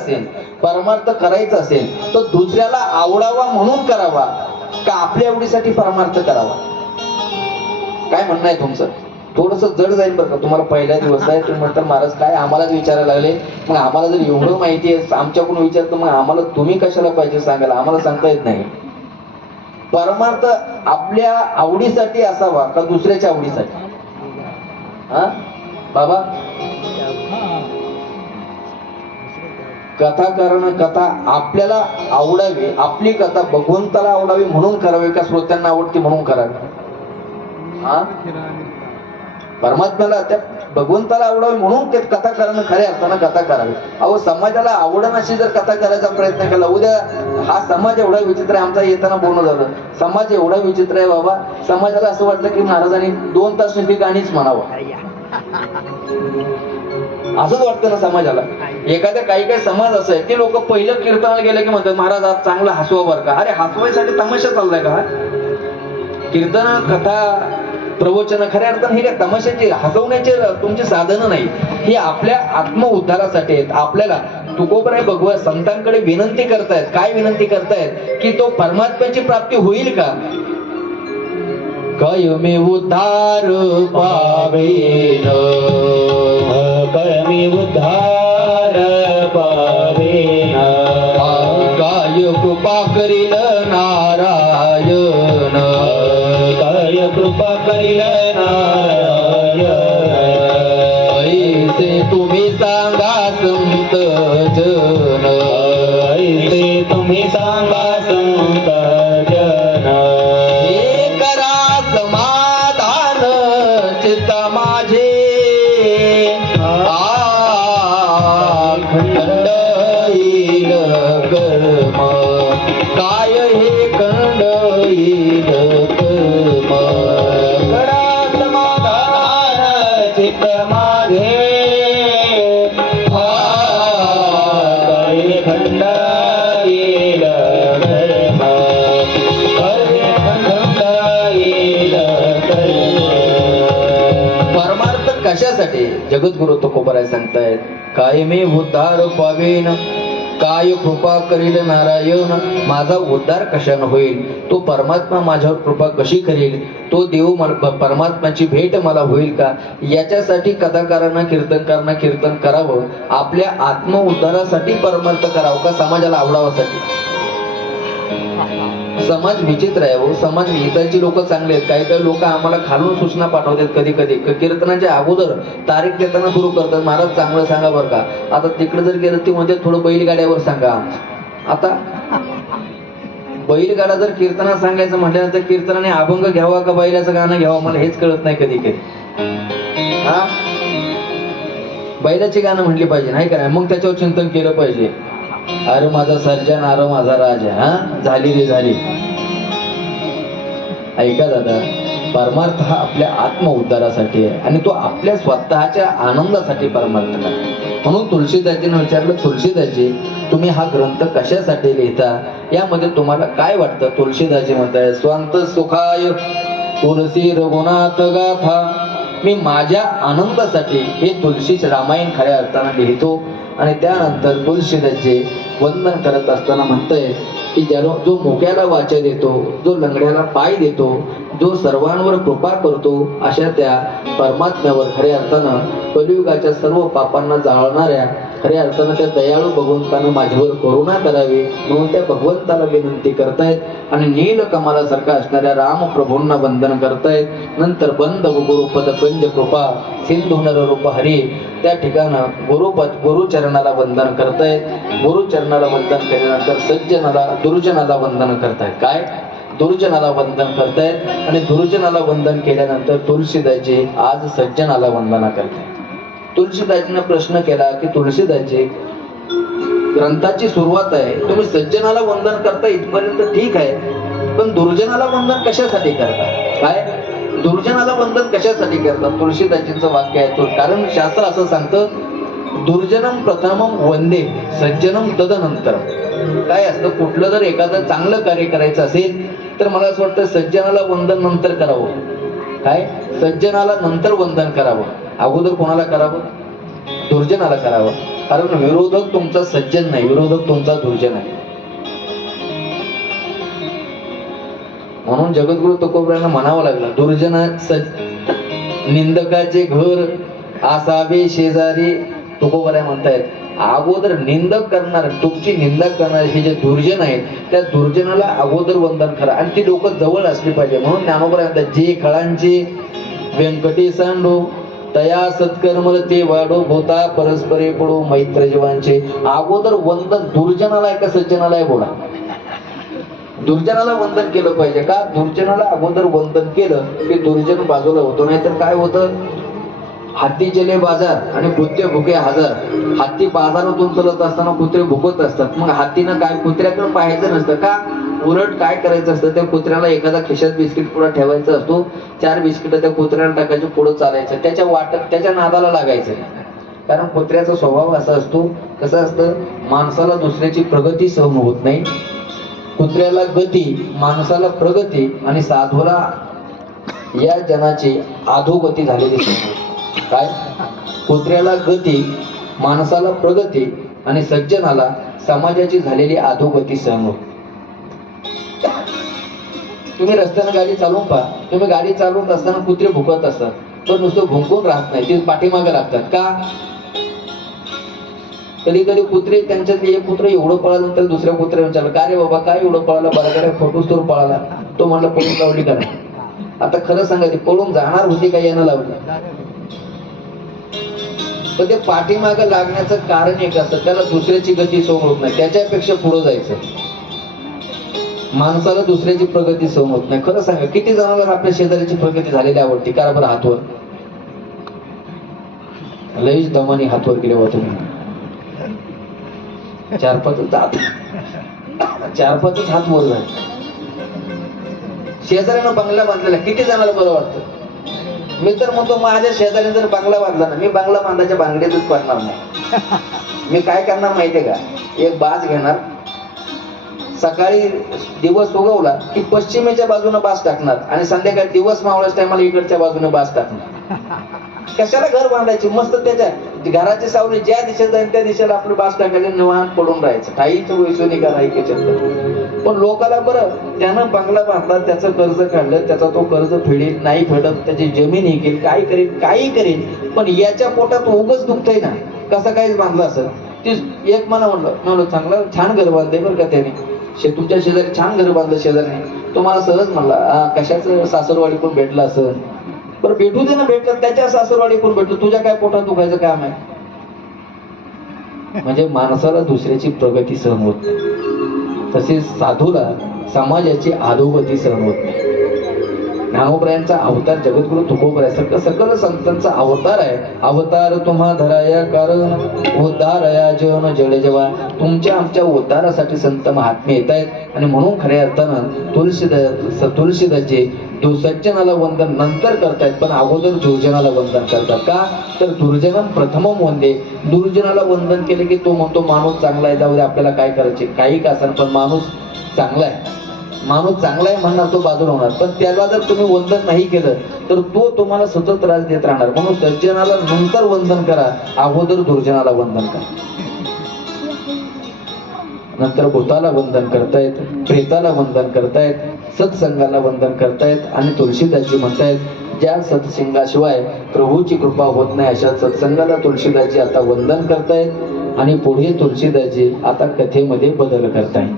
असेल तर दुसऱ्याला आवडावा म्हणून करावा का आपल्या आवडीसाठी परमार्थ करावा. काय म्हणणं आहे तुमचं. थोडस जड जाईल बरं का तुम्हाला, पहिला दिवस आहे तुम्ही म्हणता महाराज काय आम्हालाच विचारायला लागले, मग आम्हाला जर एवढं माहिती आहे आमच्याकडून विचारतो मग आम्हाला तुम्ही कशाला पाहिजे सांगायला, आम्हाला सांगता येत नाही. परमार्थ आपल्या आवडीसाठी असावा का दुसऱ्याच्या आवडीसाठी. हा बाबा कथाकारानं कथा आपल्याला आवडावी, आपली कथा भगवंताला आवडावी म्हणून करावी का श्रोत्यांना आवडते म्हणून करावी. हा परमात्म्याला त्या भगवंताला आवडावी म्हणून ते कथाकारानं खऱ्या अर्थानं कथा करावी. अहो समाजाला आवडण अशी जर कथा करायचा प्रयत्न केला, उद्या हा समाज एवढा विचित्र आहे. आमचा येताना बोलणं झालं समाज एवढा विचित्र आहे बाबा, समाजाला असं वाटलं की महाराजांनी 2 तास नुसती गाणीच म्हणावं असंच वाटतं ना समाजाला. एखाद्या काही समाज असं आहे ते लोक पहिलं कीर्तनाला गेले की म्हणतात महाराज आज चांगला हसवा बरं का. अरे हसवायसाठी तमाशा चाललाय का. कीर्तन कथा प्रवचन खऱ्या अर्थानं ही काय तमाशाची हसवण्याचे तुमची साधनं नाही, ही आपल्या आत्म उद्धारासाठी आहेत. आपल्याला तुकोबराय भगवत संतांकडे विनंती करतायत. काय विनंती करतायत की तो परमात्म्याची प्राप्ती होईल का. कयमे उद्धार पावेन, कयमे उद्धार पावेन, काय कृपा करील नारायण, काय कृपा करील नारायण. ऐसे तुम्ही सांगा संत जन, तुम्ही सांगा संत जन हे करा समाधान चित्त माझे खंड येईल कर्म काय हे खंड येईल कर्म करा समाधान चित्त माझे काय खंड येईल कर्म काय खंड येईल कर्म परमार्थ कशासाठी जगद्गुरु तुकोबराय सांगतायत कायमे उद्धार पावेन काय कृपा करील नारायण माझा उद्धार कशानं होईल तो परमात्मा माझ्यावर कृपा कशी करेल तो देव परमात्म्याची भेट मला होईल का याच्यासाठी कथाकारांना कीर्तनकारांना कीर्तन करावं आपल्या आत्म उद्धारासाठी परमार्थ करावं का समाजाला आवडावासाठी समाज विचित्र आहे हो समाज इथलची लोक चांगले आहेत काही काही लोक आम्हाला खालून सूचना पाठवतात कधी कधी कीर्तनाच्या अगोदर तारीख देताना सुरू करतात महाराज चांगलं सांगा बरं का आता तिकडे जर गेलं ती म्हणजे थोडं बैलगाड्यावर सांगा आता बैलगाडा जर कीर्तनात सांगायचं म्हटल्यानंतर कीर्तनाने अभंग घ्यावा का बैलाचं गाणं घ्यावं मला हेच कळत नाही कधी कधी हा बैलाची गाणं म्हणली पाहिजे नाही का नाही मग त्याच्यावर चिंतन केलं पाहिजे अरे माझा सर्जन अरे माझा राजा हा झाली रे झाली ऐका दादा परमार्थ हा आपल्या आत्म उद्धारासाठी आहे आणि तो आपल्या स्वतःच्या आनंदासाठी परमार्थ आहे म्हणून तुलसीदासजीने विचारलं तुलसीदासजी तुम्ही हा ग्रंथ कशासाठी लिहिता यामध्ये तुम्हाला काय वाटतं तुलसीदासजी म्हणताय स्वांत सुखाय तुलसी रघुनाथ गाथा मी माझ्या आनंदासाठी हे तुलसी रामायण खऱ्या अर्थानं लिहितो आणि त्यानंतर तुलसीदासजी वंदन करत असताना म्हणतंय की जो मुक्याला वाचा देतो जो लंगड्याला पाय देतो जो सर्वांवर कृपा करतो अशा त्या परमात्म्यावर खऱ्या अर्थानं कलियुगाच्या सर्व पापांना जाळणाऱ्या खऱ्या अर्थानं त्या दयाळू भगवंतानं माझ्यावर करुणा करावी म्हणून त्या भगवंताला विनंती करतायत आणि नील कमालासारखा असणाऱ्या रामप्रभूंना वंदन करतायत नंतर बंद गुरुपद पंज कृपा सिंधू नर रूप हरी त्या ठिकाणं गुरुचरणाला वंदन करतायत गुरुचरणाला वंदन केल्यानंतर सज्जनाला दुर्जनाला वंदन करतायत काय दुर्जनाला वंदन करतायत आणि दुर्जनाला वंदन केल्यानंतर तुलसीदासजी आज सज्जनाला वंदना करतायत तुलसीदासजीने प्रश्न केला की तुलसीदासजी ग्रंथाची सुरुवात आहे तुम्ही सज्जनाला वंदन करता इथपर्यंत ठीक आहे पण दुर्जनाला वंदन कशासाठी करता काय दुर्जनाला वंदन कशासाठी करतात तुलसीदासजींचं वाक्य आहे कारण शास्त्र असं सांगतं दुर्जनम प्रथमम वंदे सज्जनम तदनंतरम काय असतं कुठलं जर एखादं चांगलं कार्य करायचं असेल तर मला असं वाटतं सज्जनाला वंदन नंतर करावं काय सज्जनाला नंतर वंदन करावं अगोदर कोणाला करावं दुर्जनाला करावं कारण विरोधक तुमचा सज्जन नाही विरोधक तुमचा दुर्जन आहे म्हणून जगद्गुरु तुकोबरायांना म्हणावं लागलं दुर्जना निंदकाचे घर असावे शेजारी तुकोबराय म्हणतायत अगोदर निंदक करणार तुमची निंदा करणारे हे जे दुर्जन आहेत त्या दुर्जनाला अगोदर वंदन करा आणि ती लोक जवळ असली पाहिजे म्हणून ज्ञानोबराय म्हणतात जे खळांचे व्यंकटी सांडो तया सत्कर्मल ते वाढो भूता परस्परे पडो मैत्र जीवांचे अगोदर वंदन दुर्जनाला आहे का सज्जनाला आहे बोला दुर्जनाला वंदन केलं पाहिजे का दुर्जनाला अगोदर वंदन केलं की दुर्जन बाजूला होतो नाहीतर काय होतं हत्ती चले बाजार आणि कुत्रे भुके हजार हत्ती बाजारातून चलत असताना कुत्रे भुकत असतात मग हत्तीनं काय कुत्र्याकडे पाहायचं नसतं का उलट काय करायचं असतं त्या कुत्र्याला एखादा खिशात बिस्किट पुढे ठेवायचा असतो 4 बिस्किट त्या कुत्र्याला टाकायचे पुढे चालायचं त्याच्या वाटत त्याच्या नादाला लागायचं कारण कुत्र्याचा स्वभाव असा असतो कसं असतं माणसाला दुसऱ्याची प्रगती सहन होत नाही कुत्र्याला गती माणसाला प्रगती आणि साधूला या जनाची अधोगती झालेली दिसते काय कुत्र्याला गती माणसाला प्रगती आणि सज्जनाला समाजाची झालेली अधोगती सहन होते तुम्ही रस्त्याने गाडी चालवून पहा तुम्ही गाडी चालवत असताना कुत्रे भुकत असतात पण नुसतं भुंकून राहत नाही ते पाठीमागे लागतात का कधी कधी कुत्रे त्यांच्यात एक कुत्र एवढं पळालं तर दुसऱ्या कुत्र्याला विचारलं का रे बाबा काय एवढं पळाला बरोबर फोटोच तर पळाला तो म्हणला पळून लावली का नाही आता खरं सांगा ती पळून जाणार होती का यानं लावली पण ते पाठीमागे लागण्याचं कारण एक असतं त्याला दुसऱ्याची गती सहन होत नाही त्याच्यापेक्षा पुढे जायचं माणसाला दुसऱ्याची प्रगती सहन होत नाही. खरं सांगा, किती जणांना आपल्या शेजाऱ्याची प्रगती झालेली आवडते? करा बरं हातवर. लईच दमाने हातवर केले होते. 4-5 हात वर झाले. शेजाऱ्यानं बंगला बांधलेला किती जणांना बरं वाटतं? मी तर म्हणतो, माझ्या शेजाऱ्याने जर बंगला बांधला ना, मी बंगला बांधायच्या भानगडीतच पडणार नाही. मी काय करणार माहितीये का? एक बाज घेणार, सकाळी दिवस उगवला की पश्चिमेच्या बाजूने बास टाकणार आणि संध्याकाळी दिवस मावळ्याच्या टायमाला इकडच्या बाजूने बास टाकणार. कशाला घर बांधायची? मस्त त्याच्या घराची सावली ज्या दिशेत जाईल त्या दिशेला आपलं बास टाकायचं, निवांत पडून राहायचं. काहीच वैसोनी करायचं. पण लोकाला बरं, त्यानं बंगला बांधला, त्याचं कर्ज काढलं, त्याचा तो कर्ज फेडेल, नाही फेडत, त्याची जमीन विकेल, काय करेल, काही करेल, पण याच्या पोटात उगच दुखतंय ना. कसं काहीच बांधलं असं. ती एक म्हणलं चांगलं छान घर बांधलंय बरं का त्याने. तुमच्या शेजारी छान घर बांधलं शेजारी. तुम्हाला सहज म्हणला, कशाचं सासरवाडी पण भेटलं असं. बरं भेटू दे ना, भेटलं त्याच्या सासरवाडी पण भेटलं, तुझ्या काय पोटात दुखायचं काम आहे? म्हणजे माणसाला दुसऱ्याची प्रगती सहन होत नाही, तसेच साधूला समाजाची अधोगती सहन होत नाही. ज्ञानोबरायांचा अवतार जगद्गुरु तुकोबरायासारखं सकल संतांचा अवतार आहे. अवतार तुम्हा धराया कारण उद्धारया जन जळे जेव्हा. तुमच्या आमच्या उद्धारासाठी संत महात्मे येत आहेत. आणि म्हणून खऱ्या अर्थानं तुळशीदासजी सज्जनाला वंदन नंतर करतायत, पण अगोदर दुर्जनाला वंदन करतात. का तर दुर्जनम प्रथमम वंदे. दुर्जनाला वंदन केले की तो म्हणतो माणूस चांगला आहे, जाऊ दे आपल्याला काय करायचे, काही का असेल, पण माणूस चांगला आहे. माणूस चांगला आहे म्हणणार, तो बाजूला होणार. पण त्याला जर तुम्ही वंदन नाही केलं तर तो तुम्हाला सतत त्रास देत राहणार. म्हणून सज्जनाला नंतर वंदन करा, अगोदर दुर्जनाला वंदन करा. नंतर भूताला वंदन करतायत, प्रेताला वंदन करतायत, सत्संगाला वंदन करतायत. आणि तुळशीदासजी म्हणतायत, ज्या सत्संगाशिवाय प्रभूची कृपा होत नाही अशा सत्संगाला तुळशीदासजी आता वंदन करतायत. आणि पुढे तुळशीदासजी आता कथेमध्ये बदल करतायत.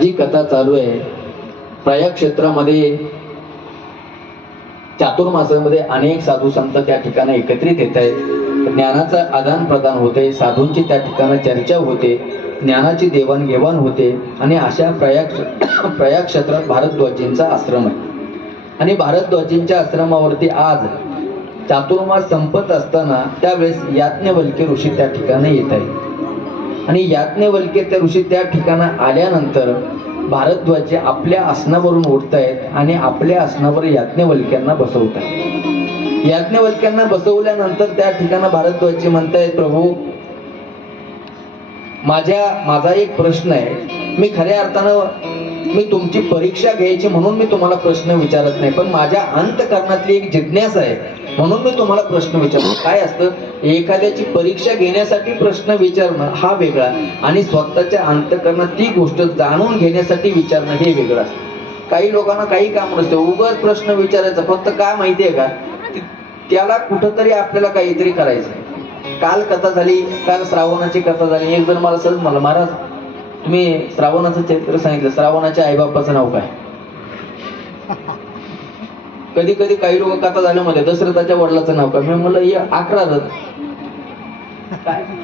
जी कथा चालू आहे, प्रयाग क्षेत्रामध्ये चातुर्मासामध्ये अनेक साधू संत त्या ठिकाणी एकत्रित येत आहेत. ज्ञानाचं आदान प्रदान होते, साधूंची त्या ठिकाणी चर्चा होते, ज्ञानाची देवाणघेवाण होते. आणि अशा प्रयाग क्षेत्रात भारद्वाजींचा आश्रम आहे. आणि भारद्वाजींच्या आश्रमावरती आज चातुर्मास संपत असताना त्यावेळेस याज्ञवल्क्य ऋषी त्या ठिकाणी येत आहेत. आणि याज्ञवल्क्य त्या ऋषी त्या ठिकाणी आल्यानंतर भारद्वाज आपल्या आसनावरून उठतायत आणि आपल्या आसनावर याज्ञवल्क्यांना बसवतायत. याज्ञवल्क्यांना बसवल्यानंतर त्या ठिकाणी भारद्वाज म्हणतायत, प्रभू माझा एक प्रश्न आहे. मी खऱ्या अर्थानं मी तुमची परीक्षा घ्यायची म्हणून मी तुम्हाला प्रश्न विचारत नाही, पण माझ्या अंतःकरणातली एक जिज्ञासा आहे म्हणून मी तुम्हाला प्रश्न विचारतो. काय असतं, एखाद्याची परीक्षा घेण्यासाठी प्रश्न विचारणं हा वेगळा, आणि स्वतःच्या अंतःकरणात ती गोष्ट जाणून घेण्यासाठी विचारणं हे वेगळं असतं. काही लोकांना काही काम नसतं, उगाच प्रश्न विचारायचा. फक्त काय माहितीये का, त्याला कुठंतरी आपल्याला काहीतरी करायचं. काल कथा झाली, काल श्रावणाची कथा झाली. एक जण मला सहज म्हणलं, महाराज तुम्ही श्रावणाचं चरित्र सांगितलं, श्रावणाच्या आईबापाचं नाव काय? कधी कधी काही लोक कथा झाल्यामध्ये दशरथाच्या वडिलाचं नाव काय? मी म्हणलं 11 रथ.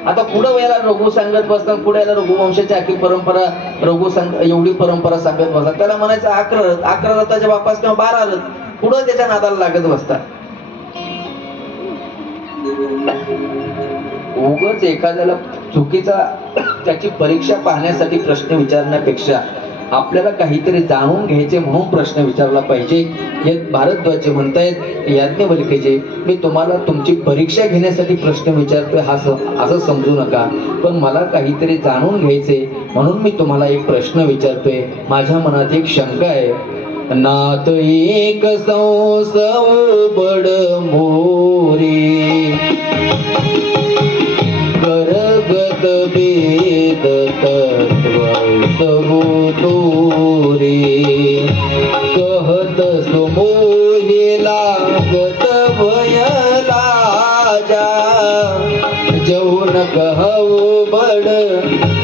आता पुढं याला रघु सांगत बसतात, पुढे याला रघुवंशाची आखी परंपरा एवढी परंपरा सांगत बसतात. त्याला म्हणायचं 11 रथ. 11 रथाच्या बापास किंवा 12 रथ. पुढं त्याच्या नादाला लागत बसतात. उगाच एखाद्याला चुकीचा त्याची परीक्षा पाहण्यासाठी प्रश्न विचारण्यापेक्षा आपल्याला काहीतरी जाणून घ्यायचे म्हणून प्रश्न विचारला पाहिजे. हे भारद्वाज म्हणतायत, याज्ञवल्क्यजी मी तुम्हाला तुमची परीक्षा घेण्यासाठी प्रश्न विचारतोय असं समजू नका, पण मला काहीतरी जाणून घ्यायचे म्हणून मी तुम्हाला एक प्रश्न विचारतोय. माझ्या मनात एक शंका आहे. नात एक संसव बड मोरे, करगत वेद तत्व सबुतोरे, कहत सुमोहे लागत भयला जा, जौन कहू बड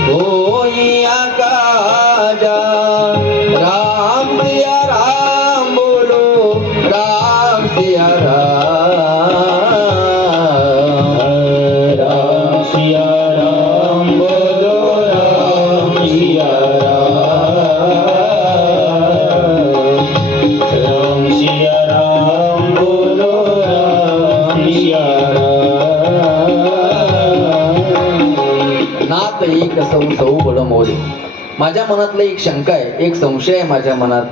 होइया काजा. राम सिया राम बोलो, राम सिया राम, राम सिया राम बोलो, राम सिया राम. सौ सौ बड मोरे. माझ्या मनातलं एक शंका आहे, एक संशय आहे माझ्या मनात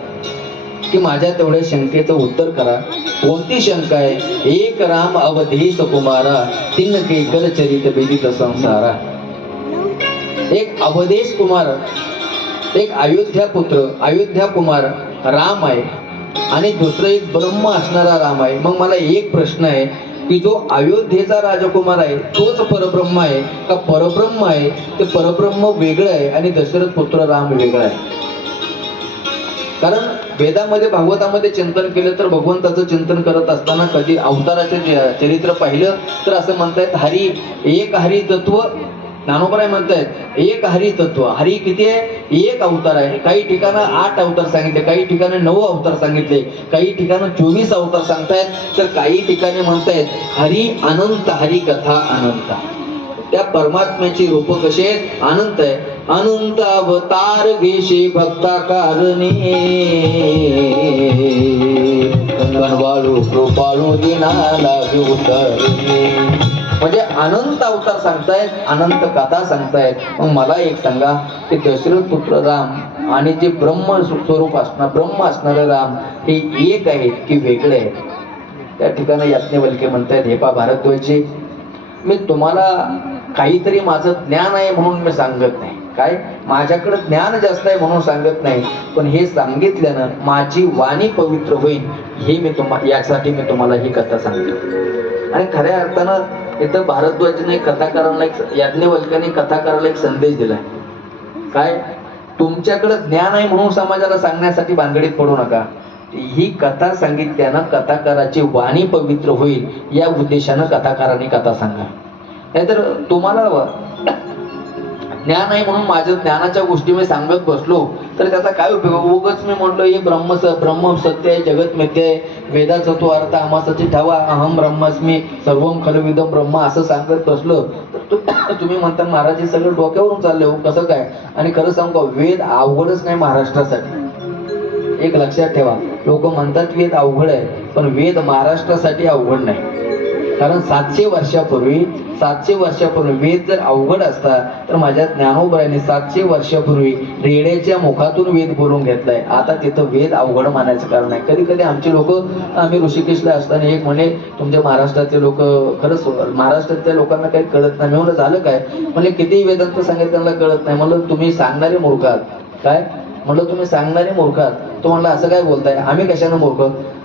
की माझ्या तेवढ्या शंकेचं उत्तर करा. कोणती शंका आहे? एक राम अवधेश कुमारा, तीन केकर चरित बेदित संसारा. एक अवधेश कुमार, एक अयोध्या पुत्र, अयोध्या कुमार राम आहे आणि दुसरं एक ब्रह्म असणारा राम आहे. मग मला एक प्रश्न आहे की जो अयोध्येचा राजकुमार आहे तोच परब्रह्म आहे का परब्रह्म आहे ते परब्रह्म वेगळं आहे आणि दशरथ पुत्र राम वेगळा आहे? कारण वेदामध्ये भागवतामध्ये चिंतन केलं तर भगवंताचं चिंतन करत असताना कधी अवताराचे चरित्र पाहिलं तर असं म्हणतायत हरी एक हरी तत्व. ज्ञानोबराय म्हणतायत एक हरी तत्व. हरी किती आहे? एक अवतार आहे. काही ठिकाणं 8 अवतार सांगितले, काही ठिकाणी 9 अवतार सांगितले, काही ठिकाणं 24 अवतार सांगतायत, तर काही ठिकाणी म्हणतायत हरी अनंत, हरी कथा अनंत. त्या परमात्म्याची रूप कशी आहेत? अनंत आहे. अनंत अवतार घेशे भक्ता कारणे, कणवाळू कृपाळू दिनाला उतरणे. म्हणजे अनंत अवतार सांगतायत, अनंत कथा सांगतायत. मग मला एक सांगा की दशरथ पुत्र राम आणि जे ब्रह्म स्वरूप असणार, ब्रह्म असणारे राम हे एक आहेत की वेगळे आहेत? त्या ठिकाणी याज्ञवल्क्य म्हणतायत हे पा भारद्वाजजी, मी तुम्हाला काहीतरी माझं ज्ञान आहे म्हणून मी सांगत नाही, काय माझ्याकडे ज्ञान जास्त आहे म्हणून सांगत नाही, पण हे सांगितल्यानं माझी वाणी पवित्र होईल हे मी यासाठी मी तुम्हाला ही कथा सांगतो. आणि खऱ्या अर्थानं इथं भारद्वाजने कथाकारांना याज्ञवल्क्याने कथाकाराला एक संदेश दिलाय. काय? तुमच्याकडे ज्ञान आहे म्हणून समाजाला सांगण्यासाठी भानगडीत पडू नका. ही कथा सांगितल्यानं कथाकाराची वाणी पवित्र होईल या उद्देशानं कथाकाराने कथा सांगा. नाहीतर तुम्हाला ज्ञान आहे म्हणून माझ्या ज्ञानाच्या गोष्टी मी सांगत बसलो तर त्याचा काय उपयोग? उगाच मी म्हणलो हे ब्रह्म सत्य आहे, जगत मिथ्या आहे, वेदाचा तो अर्थ आमासाची ठावा, अहम ब्रह्मास्मी सर्वम खलविदम ब्रह्म असं सांगत बसलो तर तुम्ही म्हणता महाराज हे सगळं डोक्यावरून चाललंय हो, कसं काय? आणि खरं सांगू का, वेद अवघडच नाही महाराष्ट्रासाठी. एक लक्षात ठेवा, लोक म्हणतात वेद अवघड आहे, पण वेद महाराष्ट्रासाठी अवघड नाही. कारण 700 वर्षापूर्वी वेद जर अवघड असता तर माझ्या ज्ञानोबरायांनी 700 वर्षापूर्वी रेड्याच्या मुखातून वेद बोलून घेतलाय. आता तिथं वेद अवघड मानायचं कारण नाही. कधी कधी आमचे लोक, आम्ही ऋषिकेशला असताना एक म्हणे तुमच्या महाराष्ट्रातले लोक, खरंच महाराष्ट्रातल्या लोकांना काही कळत नाही. मी म्हणलं झालं काय? म्हणजे किती वेदांत सांगितलं त्यांना कळत नाही. म्हणलं तुम्ही सांगणारे मूर्ख आहात. काय म्हणलं? तुम्ही सांगणारे मूर्ख आहात. तो म्हणला असं काय बोलताय, आम्ही कशानं मूर्ख?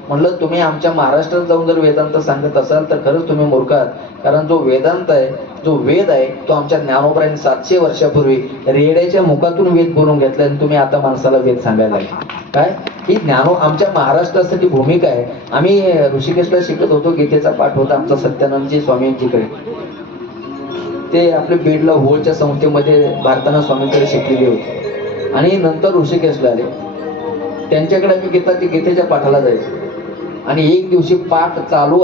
म्हणलं तुम्ही आमच्या महाराष्ट्रात जाऊन जर वेदांत सांगत असाल तर खरंच तुम्ही मूर्ख आहात. कारण जो वेदांत आहे, जो वेद आहे, तो आमच्या ज्ञानोबरायांनी 700 वर्षापूर्वी रेड्याच्या मुखातून वेद बोलून घेतला आणि तुम्ही आता माणसाला वेद सांगायला लागले. काय ही आमच्या महाराष्ट्रासाठी भूमिका आहे. आम्ही ऋषिकेशला शिकत होतो, गीतेचा पाठ होता आमचा सत्यानंदजी स्वामींजीकडे. ते आपल्या बीडला होळच्या संस्थेमध्ये भारताना स्वामींकडे शिकलेले होते आणि नंतर ऋषिकेशला आले. त्यांच्याकडे आम्ही गीतेच्या पाठाला जायचो आणि एक दिवशी पाठ चालू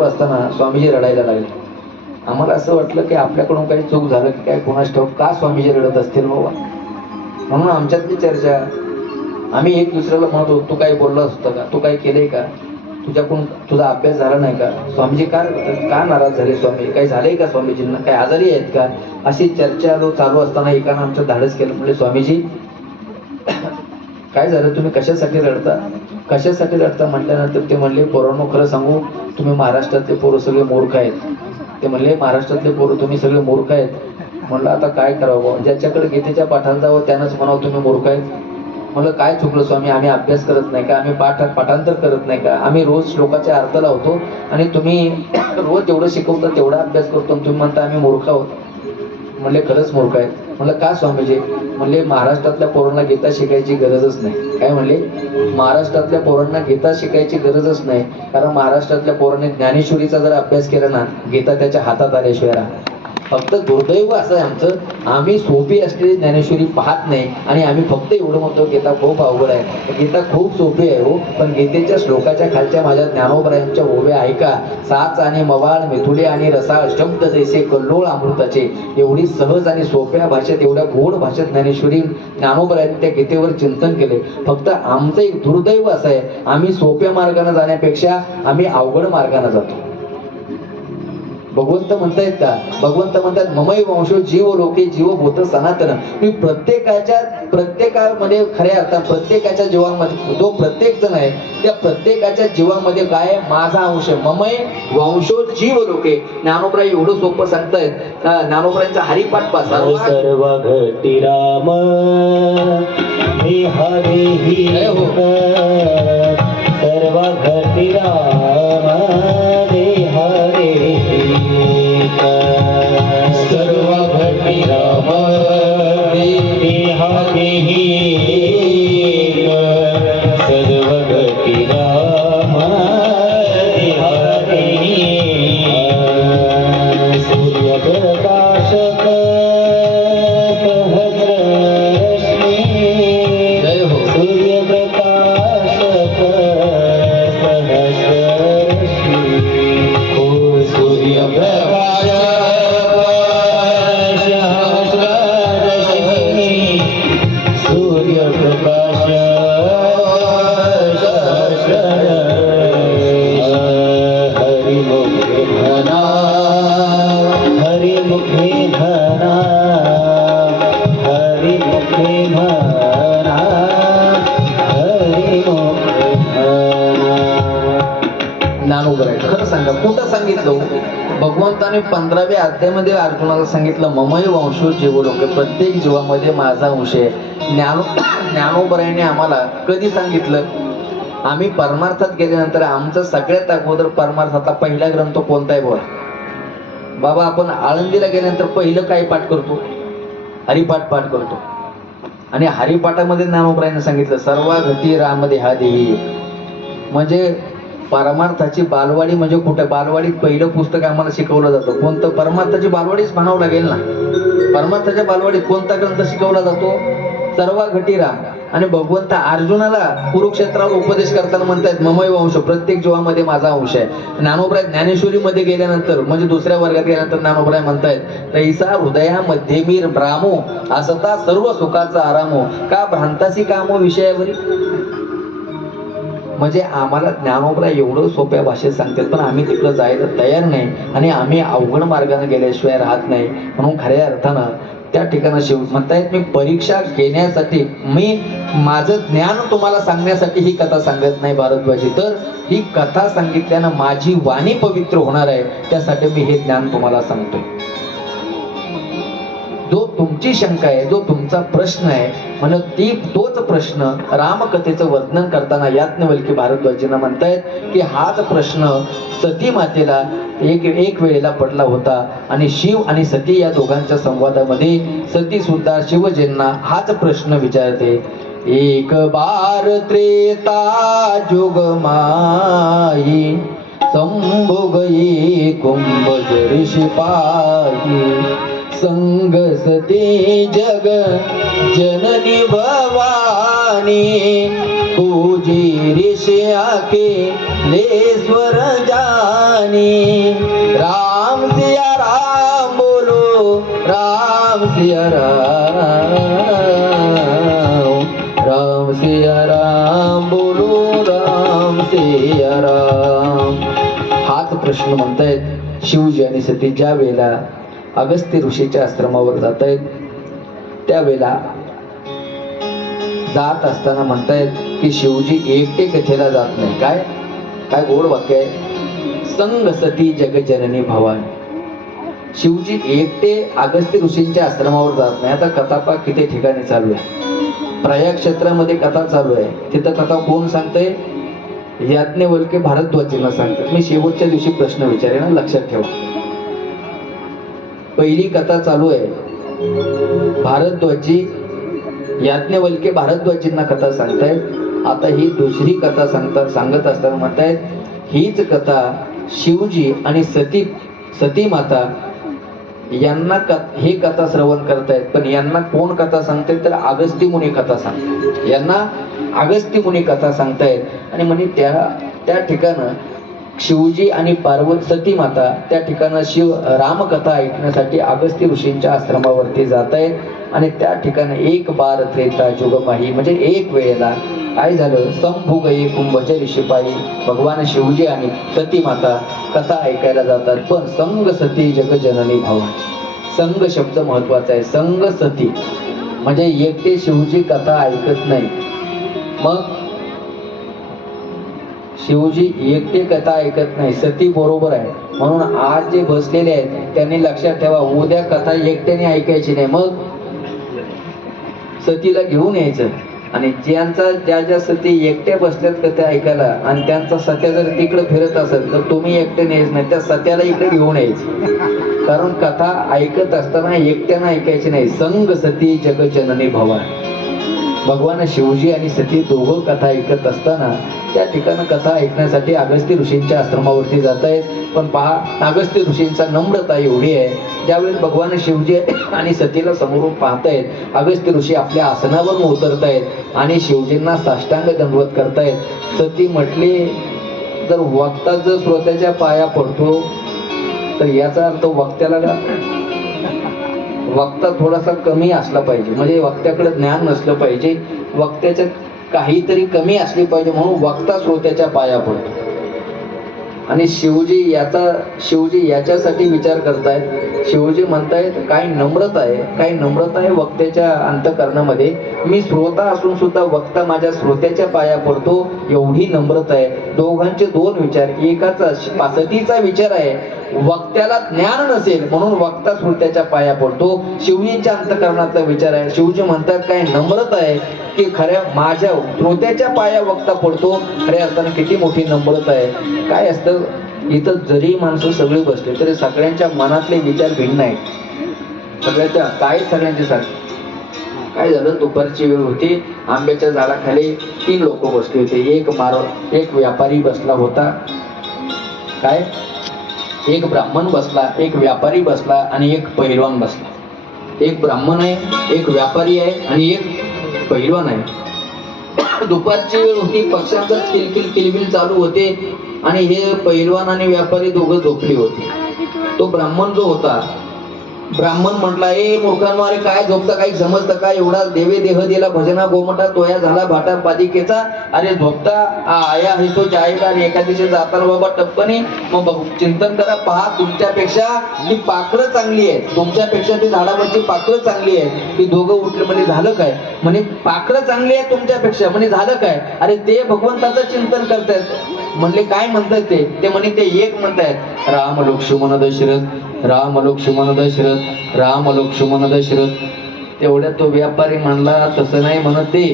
असताना स्वामीजी रडायला लागले. आम्हाला असं वाटलं की आपल्याकडून काही चूक झालं की काय, कोणास ठाऊक का स्वामीजी रडत असतील बाबा. म्हणून आमच्यातली चर्चा, आम्ही एक दुसऱ्याला म्हणत होतो, तू काही बोललास होता का, तू काही केलंय का, तुझ्याकडून तुझा अभ्यास झाला नाही का, स्वामीजी का नाराज झाले, स्वामी काही झालंय का, स्वामीजींना काही आजारी आहेत का, अशी चर्चा चालू असताना एकानं आमचं धाडस केलं. म्हणजे स्वामीजी काय झालं, तुम्ही कशासाठी रडता म्हटल्यानंतर ते म्हणले, पोरांनो खरं सांगू, तुम्ही महाराष्ट्रातले पोरं सगळे मूर्ख आहेत. ते म्हणले महाराष्ट्रातले पोरं तुम्ही सगळे मूर्ख आहेत. म्हणलं आता काय करावं, ज्याच्याकडे गीतेच्या पाठांत जावं त्यानंच म्हणावं तुम्ही मूर्ख आहेत. म्हणलं काय चुकलं स्वामी, आम्ही अभ्यास करत नाही का, आम्ही पाठांतर करत नाही का, आम्ही रोज श्लोकाचे अर्थ लावतो आणि तुम्ही रोज जेवढं शिकवता तेवढा अभ्यास करतो आणि तुम्ही म्हणता आम्ही मूर्ख आहोत. म्हणले खरंच मूर्ख आहेत. म्हणलं का स्वामीजी? म्हणले महाराष्ट्रातल्या पोरांना गीता शिकायची गरजच नाही. काय म्हणले? महाराष्ट्रातल्या पोरांना गीता शिकायची गरजच नाही, कारण महाराष्ट्रातल्या पोरांनी ज्ञानेश्वरीचा जर अभ्यास केला ना, गीता त्याच्या हातात आल्याशिवाय राहत. फक्त दुर्दैव असं आहे आमचं, आम्ही सोपी असलेली ज्ञानेश्वरी पाहत नाही आणि आम्ही फक्त एवढं म्हणतो गीता खूप अवघड आहे. गीता खूप सोपी आहे हो, पण गीतेच्या श्लोकाच्या खालच्या माझ्या ज्ञानोबरायांच्या ओव्या ऐका. साच आणि मवाळ, मिथुले आणि रसाळ, शब्द जैसे कल्लोळ अमृताचे. एवढी सहज आणि सोप्या भाषेत, एवढ्या गोड भाषेत ज्ञानेश्वरी ज्ञानोबरायांनी त्या गीतेवर चिंतन केले. फक्त आमचं एक दुर्दैव असं आहे, आम्ही सोप्या मार्गाने जाण्यापेक्षा आम्ही अवघड मार्गाने जातो. भगवंत म्हणतायत का? भगवंत म्हणतात ममई वंशो जीव लोके जीव भूत सनातन. मी प्रत्येकामध्ये खऱ्या अर्थात प्रत्येकाच्या जीवामध्ये जो प्रत्येक जण आहे त्या प्रत्येकाच्या जीवामध्ये काय आहे? माझा अंश आहे. ममई वंशो जीव लोके. ज्ञानोबराय एवढं सोपं सांगतायत. ज्ञानोबरायांचा हरिपाठ पासा सर्व घटी राम देहा देही जय हो. सर्व घटी राम देहा देही सर्व घटी राम देहा देही सर्व घटी राम देहा देही सूर्यप्रकाशक सहस्ररश्मी जय हो. सूर्यप्रकाशक सहस्ररश्मी ओ सूर्यप्रकाशक सहस्ररश्मी सूर्यप्रकाशक सहस्ररश्मी हरिमुखे घना हरिमुखे घना हरिमुखे घना हरिमुखे घना. ज्ञानोबराय खरं सांगा कुठं सांगितलं? भगवंताने 15व्या अध्यायामध्ये अर्जुनाला सांगितलं ममई वंशो जीव लोके. प्रत्येक जीवामध्ये माझा अंश आहे. ज्ञानोबरायाने आम्हाला कधी सांगितलं? आम्ही परमार्थात गेल्यानंतर आमचा सगळ्यात अगोदर परमार्थातला पहिला ग्रंथ कोणता आहे बोला? बाबा आपण आळंदीला गेल्यानंतर पहिलं काय पाठ करतो? हरिपाठ पाठ करतो. आणि हरिपाठामध्ये ज्ञानोबरायाने सांगितलं सर्व घटी राम देहा देही. म्हणजे परमार्थाची बालवाडी म्हणजे कुठे? बालवाडीत पहिलं पुस्तक आम्हाला शिकवलं जातं कोणतं? परमार्थाची बालवाडीच म्हणावं लागेल ना. परमार्थाच्या बालवाडीत कोणता ग्रंथ शिकवला जातो? सर्व घटी राम. आणि भगवंत अर्जुनाला कुरुक्षेत्रावर उपदेश करताना म्हणतायत ममई वंश प्रत्येक जीवामध्ये माझा अंश आहे. ज्ञानोबराय ज्ञानेश्वरीमध्ये गेल्यानंतर म्हणजे दुसऱ्या वर्गात गेल्यानंतर ज्ञानोबराय म्हणतायत तैसा हृदयामध्ये मी ब्रामो असता सर्व सुखाचा आरामो का भ्रांतासी कामो विषयावरी. म्हणजे आम्हाला ज्ञानोबराय एवढं सोप्या भाषेत सांगतात पण आम्ही तिकडं जायला तयार नाही आणि आम्ही अवघड मार्गाने गेल्याशिवाय राहत नाही. म्हणून खऱ्या अर्थानं त्या ठिकाणी शिव म्हणतायत मी परीक्षा घेण्यासाठी मी माझं ज्ञान तुम्हाला सांगण्यासाठी ही कथा सांगत नाही भारद्वाजी, तर ही कथा सांगितल्यानं माझी वाणी पवित्र होणार आहे त्यासाठी मी हे ज्ञान तुम्हाला सांगतोय. जो तुमची शंका आहे जो तुमचा प्रश्न आहे म्हणून तोच प्रश्न रामकथेचं वर्णन करताना याज्ञवल्क्य भारद्वाजींना म्हणतायत की हाच प्रश्न सती मातेला एक वेळेला पडला होता आणि शिव आणि सती या दोघांच्या संवादामध्ये सती सुद्धा शिवजींना हाच प्रश्न विचारते. एक बार त्रेता जुग माई संभोग ये कुंभ जरी शिपाही संग सती जग जननी भवानी पूजी ऋषि आके लेश्वर जानी. राम सिया राम बोलो राम सिया राम सिया राम बोलो राम सिया राम. हाच प्रश्न म्हणतायत शिवजी आणि सती ज्या वेळेला अगस्त्य ऋषीच्या आश्रमावर जात आहेत त्यावेळेला जात असताना म्हणतायत की शिवजी एकटे कथेला जात नाही. काय काय गोड वाक्य आहे. संग सती जगजननी भवानी. शिवजी एकटे अगस्त्य ऋषींच्या आश्रमावर जात नाही. आता कथा पा किती ठिकाणी चालू आहे. प्रयाग क्षेत्रामध्ये कथा चालू आहे. तिथं कथा कोण सांगतंय? याज्ञवल्क्य भारद्वाजींना सांगतात. मी शेवटच्या दिवशी प्रश्न विचारेन लक्षात ठेवा. पहिली कथा चालू आहे भारद्वाजी याज्ञवल्क्य भारद्वाजींना कथा सांगतायत. आता ही दुसरी कथा सांगत असताना म्हणतायत हीच कथा शिवजी आणि सती माता यांना हे कथा श्रवण करतायत. पण यांना कोण कथा सांगतायत तर अगस्त्य मुनी कथा सांगतायत. यांना अगस्त्य मुनी कथा सांगतायत आणि म्हणे त्या ठिकाणं शिवजी आणि पार्वती सती माता त्या ठिकाणं रामकथा ऐकण्यासाठी अगस्त्य ऋषींच्या आश्रमावरती जात आहेत आणि त्या ठिकाणी एक बार त्रेता जुगमाही म्हणजे एक वेळेला काय झालं, संभू गई कुंभचे शिपाई, भगवान शिवजी आणि सती माता कथा ऐकायला जातात. पण संग सती जगजननी भावा, संग शब्द महत्वाचा आहे. संग सती म्हणजे एकटे शिवजी कथा ऐकत नाही. मग शिवजी एकटे कथा ऐकत नाही, सती बरोबर आहे. म्हणून आज जे बसलेले आहेत त्यांनी लक्षात ठेवा, उद्या कथा एकट्याने ऐकायची नाही. मग सतीला घेऊन यायचं. आणि ज्या सती एकट्या बसल्यात कथा ऐकायला आणि त्यांचा सत्या जर तिकडे फिरत असेल तर तुम्ही एकटे न्यायच नाही, त्या सत्याला इकडे घेऊन यायचं. कारण कथा ऐकत असताना एकट्यानं ऐकायची नाही. संग सती जगजननी भवानी, भगवान शिवजी आणि सती दोघं कथा ऐकत असताना त्या ठिकाणी कथा ऐकण्यासाठी अगस्त्य ऋषींच्या आश्रमावरती जात आहेत. पण पहा, अगस्त्य ऋषींचा नम्रता एवढी आहे, ज्यावेळेस भगवान शिवजी आणि सतीला समोरून पाहतायत, अगस्त्य ऋषी आपल्या आसनावरून उतरतायत आणि शिवजींना साष्टांग दंडवत करतायत. सती म्हटली, जर वक्ता जर श्रोत्याच्या पाया पडतो तर याचा अर्थ वक्ता थोडासा कमी असला पाहिजे, म्हणजे वक्त्याकडे ज्ञान नसलं पाहिजे, वक्त्याच्या काहीतरी कमी असली पाहिजे, म्हणून वक्ता श्रोत्याच्या पाया पडतो. आणि शिवजी याच्यासाठी विचार करतायत. शिवजी म्हणतायत काय नम्रता आहे वक्त्याच्या अंतःकरणामध्ये. मी श्रोता असून सुद्धा वक्ता माझ्या श्रोत्याच्या पाया पडतो, एवढी नम्रता आहे. दोघांचे दोन विचार, एकाचा सतीचा विचार आहे वक्त्याला ज्ञान नसेल म्हणून वक्ता श्रोत्याच्या पाया पडतो. शिवजींच्या अंतःकरणाचा विचार आहे, शिवजी म्हणतात काय नम्रता आहे की खऱ्या माझ्या श्रोत्याच्या पाया वक्ता पडतो. खऱ्या अर्थानं किती मोठी नम्रता आहे. काय असतं, इथं जरी माणसं सगळी बसले तरी सगळ्यांच्या मनातले विचार भिन्न आहेत. सगळ्यांचे सारखे. काय झालं, दुपारची वेळ होती, आंब्याच्या झाडाखाली 3 लोक बसले होते. एक व्यापारी बसला होता, काय, एक ब्राह्मण बसला, एक व्यापारी बसला आणि एक पहिलवान बसला. एक ब्राह्मण आहे, एक व्यापारी आहे आणि एक पहिलवान आहे. दुपारची वेळ होती, पक्ष्यांचा किलबिल चालू होते आणि हे पहिलवान आणि व्यापारी दोघं झोपले होते. तो ब्राह्मण जो होता, ब्राह्मण म्हटला, ए मूर्खांनो, अरे काय झोपता, काही समजतं का? एवढा देवे देह दिला भजना गोमटा, तोया झाला भाटा पादिकेचा, अरे झोपता आया आहे तो जायला. आणि एका दिवशी जाताना बाबा टप्पनी मग चिंतन करा, पहा तुमच्यापेक्षा ती पाखरं चांगली आहे, तुमच्यापेक्षा ती झाडावरची पाखरं चांगली आहे. ती दोघं उठले, म्हणजे झालं काय? म्हणे पाखरं चांगली आहे तुमच्यापेक्षा, म्हणजे झालं काय? अरे ते भगवंताचं चिंतन करतायत. म्हणले काय म्हणतात ते म्हणे ते एक म्हणतायत, राम लक्ष्मण दशरथ, राम लक्ष्मण दशरथ, राम लक्ष्मण दशरथ. तेवढ्यात तो व्यापारी म्हणला, तसं नाही म्हणत ते.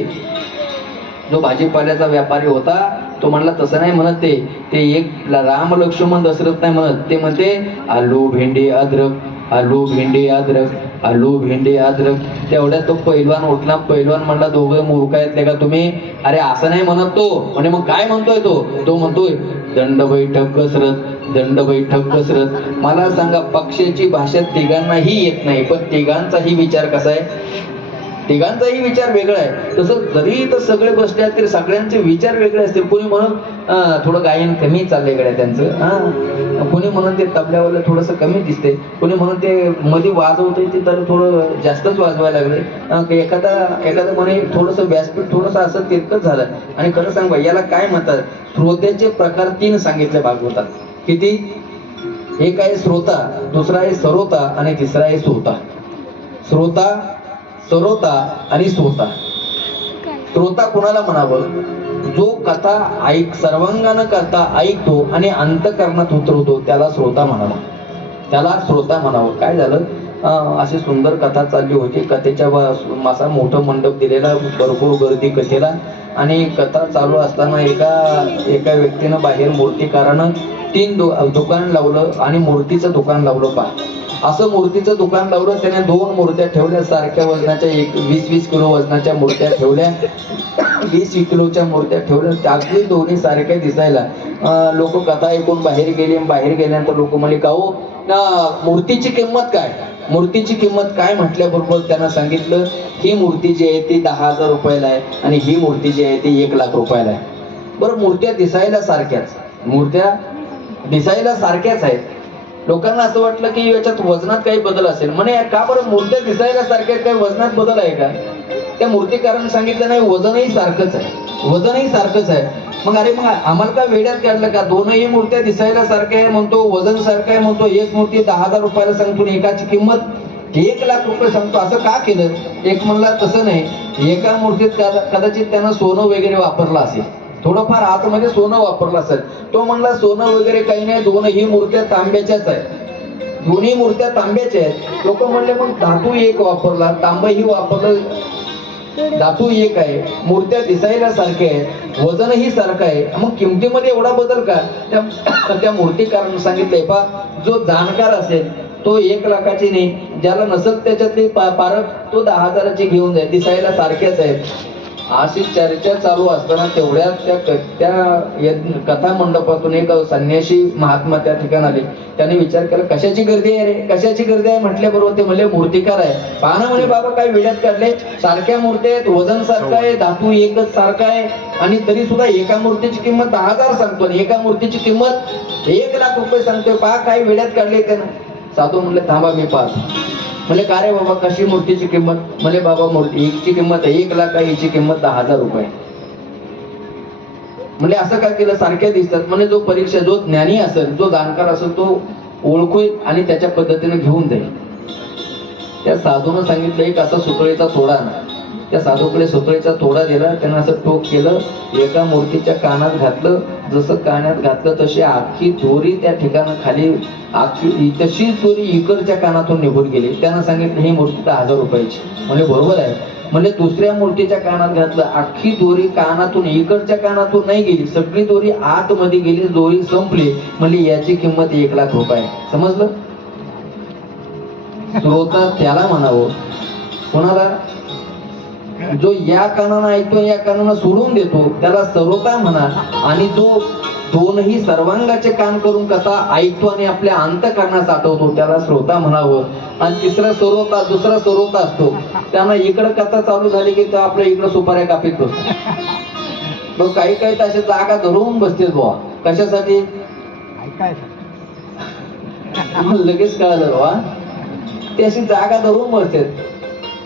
जो भाजीपाल्याचा व्यापारी होता तो म्हणला, तसं नाही म्हणत ते एक राम लक्ष्मण दशरथ नाही म्हणत, ते म्हणते आलू भेंडी अद्रक, आलू भेंडी अद्रक, आलू भेंडी अद्रक. तेवढ्यात तो पैलवान उठला. पैलवान म्हणला, दोघं मूर्ख आहेत का तुम्ही? अरे असं नाही म्हणत तो. म्हणजे मग काय म्हणतोय तो म्हणतोय दंड बैठक कसरत, दंड बैठक कसरत. मला सांगा, पक्षाची भाषा तिघांनाही येत नाही, पण तिघांचाही विचार कसा आहे? तिघांचाही विचार वेगळा आहे. तसं जरी इथं सगळे बसले आहेत तरी सगळ्यांचे विचार वेगळे असतील. कोणी म्हणून थोडं गायन कमी चाललंय गड्या त्यांचं, कोणी म्हणून ते तबल्यावाला थोडंसं कमी दिसते, कोणी म्हणून ते मध्ये वाजवतंय ते तर थोडं जास्तच वाजवायला लागले. एखादा म्हणे थोडंसं व्यासपीठ थोडंसं असं तिरकत झालं. आणि खरं सांग याला काय म्हणतात, श्रोत्याचे प्रकार 3 सांगितले भागवतात. किती? एक आहे श्रोता, दुसरा आहे सरोता आणि तिसरा आहे श्रोता. श्रोता, सरोता आणि श्रोता. श्रोता कुणाला म्हणावं? जो कथा सर्वांगानं कथा ऐकतो आणि अंतःकरणात उतरवतो त्याला श्रोता म्हणावं, त्याला श्रोता म्हणावं. काय झालं, अशी सुंदर कथा चालली होती. कथेच्या मासा मोठं मंडप दिलेला, भरपूर गर्दी कथेला. आणि कथा चालू असताना एका व्यक्तीनं बाहेर मूर्तिकारानं 3 दुकान लावलं आणि मूर्तीचं दुकान लावलं. पहा, असं मूर्तीचं दुकान लावलं. त्याने 2 मूर्त्या ठेवल्या, सारख्या वजनाच्या, 20-20 किलो वजनाच्या मूर्त्या ठेवल्या, 20 किलोच्या मूर्त्या ठेवल्या. त्यातली दोन्ही सारख्या दिसायला. लोक कथा ऐकून बाहेर गेल्यानंतर लोक म्हणे, का हो मूर्तीची किंमत काय? मूर्तीची किंमत काय म्हटल्याबरोबर त्यांना सांगितलं, ही मूर्ती जी आहे ती 10,000 रुपयाला आहे आणि ही मूर्ती जी आहे ती 1 लाख रुपयाला आहे. बरं, मूर्त्या दिसायला सारख्याच आहेत. लोकांना असं वाटलं की याच्यात वजनात काही बदल असेल. म्हणे का बरं, मूर्त्या दिसायला सारख्या, काही वजनात बदल आहे का? त्या मूर्तिकाराने सांगितलं, नाही, वजनही सारखंच आहे. वजनही सारखंच आहे. मग आम्हाला काय वेड्यात काढलं का? दोनही मूर्त्या दिसायला सारख्या आहे म्हणतो, वजन सारखं आहे म्हणतो, एक मूर्ती 10,000 रुपयाला सांगतो, एकाची किंमत 1,00,000 रुपये सांगतो. असं का केलं? एक म्हणला तसं नाही, एका मूर्तीत कदाचित त्यानं सोनं वगैरे वापरलं असेल, थोडंफार आतमध्ये सोनं वापरलं असेल. तो म्हणला सोनं वगैरे काही नाही, दोनही मूर्त्या तांब्याच्याच आहेत, दोन्ही मूर्त्या तांब्याच्या आहेत. लोक म्हणले मग धातू एक वापरला, तांबही वापरलं, धातू एक आहे, मूर्त्या दिसायला सारख्या आहेत, वजनही सारखं आहे, मग किमतीमध्ये एवढा बदल का? त्या मूर्तिकारानं सांगितलंय पा, जो जाणकार असेल तो 1,00,000ची नाही, ज्याला नसेल त्याच्यातली पारख तो 10,000ची घेऊन जाईल, दिसायला सारख्याच आहेत. अशी चर्चा चालू असताना तेवढ्यात त्या कथा मंडपातून एक संन्यासी महात्मा त्या ठिकाणी आले. त्याने विचार केला, कशाची गर्दी आहे रे, कशाची गर्दी आहे म्हटल्याबरोबर ते म्हणले मूर्तिकार आहे. पाहणं म्हणे बाबा काय वेड्यात काढले, सारख्या मूर्त्या आहेत, वजन सारखं आहे, धातू एकच सारखा आहे, आणि तरी सुद्धा एका मूर्तीची किंमत 10,000 सांगतो आणि एका मूर्तीची किंमत 1,00,000 रुपये सांगतोय. पहा काय वेड्यात काढले त्यानं. साधू म्हणले थांबा मी पाहतो. म्हणजे का रे बाबा, कशी मूर्तीची किंमत? म्हणजे बाबा मूर्ती एकची किंमत 1,00,000 आहे, हिची किंमत 10,000 रुपये. म्हणजे असं का केलं? सारख्या दिसतात. म्हणजे जो परीक्षा, जो ज्ञानी असेल, जो जाणकार असेल, तो ओळखू आणि त्याच्या पद्धतीने घेऊन जाईल. त्या साधूनं सांगितलं एक असा सुतळीचा तोडा ना. त्या साधूकडे सुतळीचा तोडा दिला, त्यानं असं टोक केलं, एका मूर्तीच्या कानात घातलं, जसं कानात घातलं तशी अख्खी दोरी त्या ठिकाणी खाली, अख्खी तशीच दोरी इकडच्या कानातून निघून गेली. त्यानं सांगितलं ही मूर्ती 10,000 रुपयाची. म्हणजे बरोबर आहे. म्हणजे दुसऱ्या मूर्तीच्या कानात घातलं, अख्खी दोरी कानातून इकडच्या कानातून नाही गेली, सगळी दोरी आतमध्ये गेली, दोरी संपली. म्हणजे याची किंमत 1,00,000 रुपये. समजलं? श्रोता त्याला म्हणावं, कोणाला? जो या कानानं ऐकतो या कानानं सोडून देतो त्याला श्रोता म्हणा, आणि जो दोनही सर्वांगाचे कान करून कथा ऐकतो आणि आपल्या अंतःकरणास आठवतो त्याला श्रोता म्हणावं. आणि तिसरा श्रोता, दुसरा श्रोता असतो, त्यांना इकडं कथा चालू झाली की तो आपल्या इकडं सुपाऱ्या कापीत बसतो. मग काही काही तसे जागा धरून बसते बुवा. कशासाठी? लगेच कळालं बुवा, ते अशी जागा धरून बसते.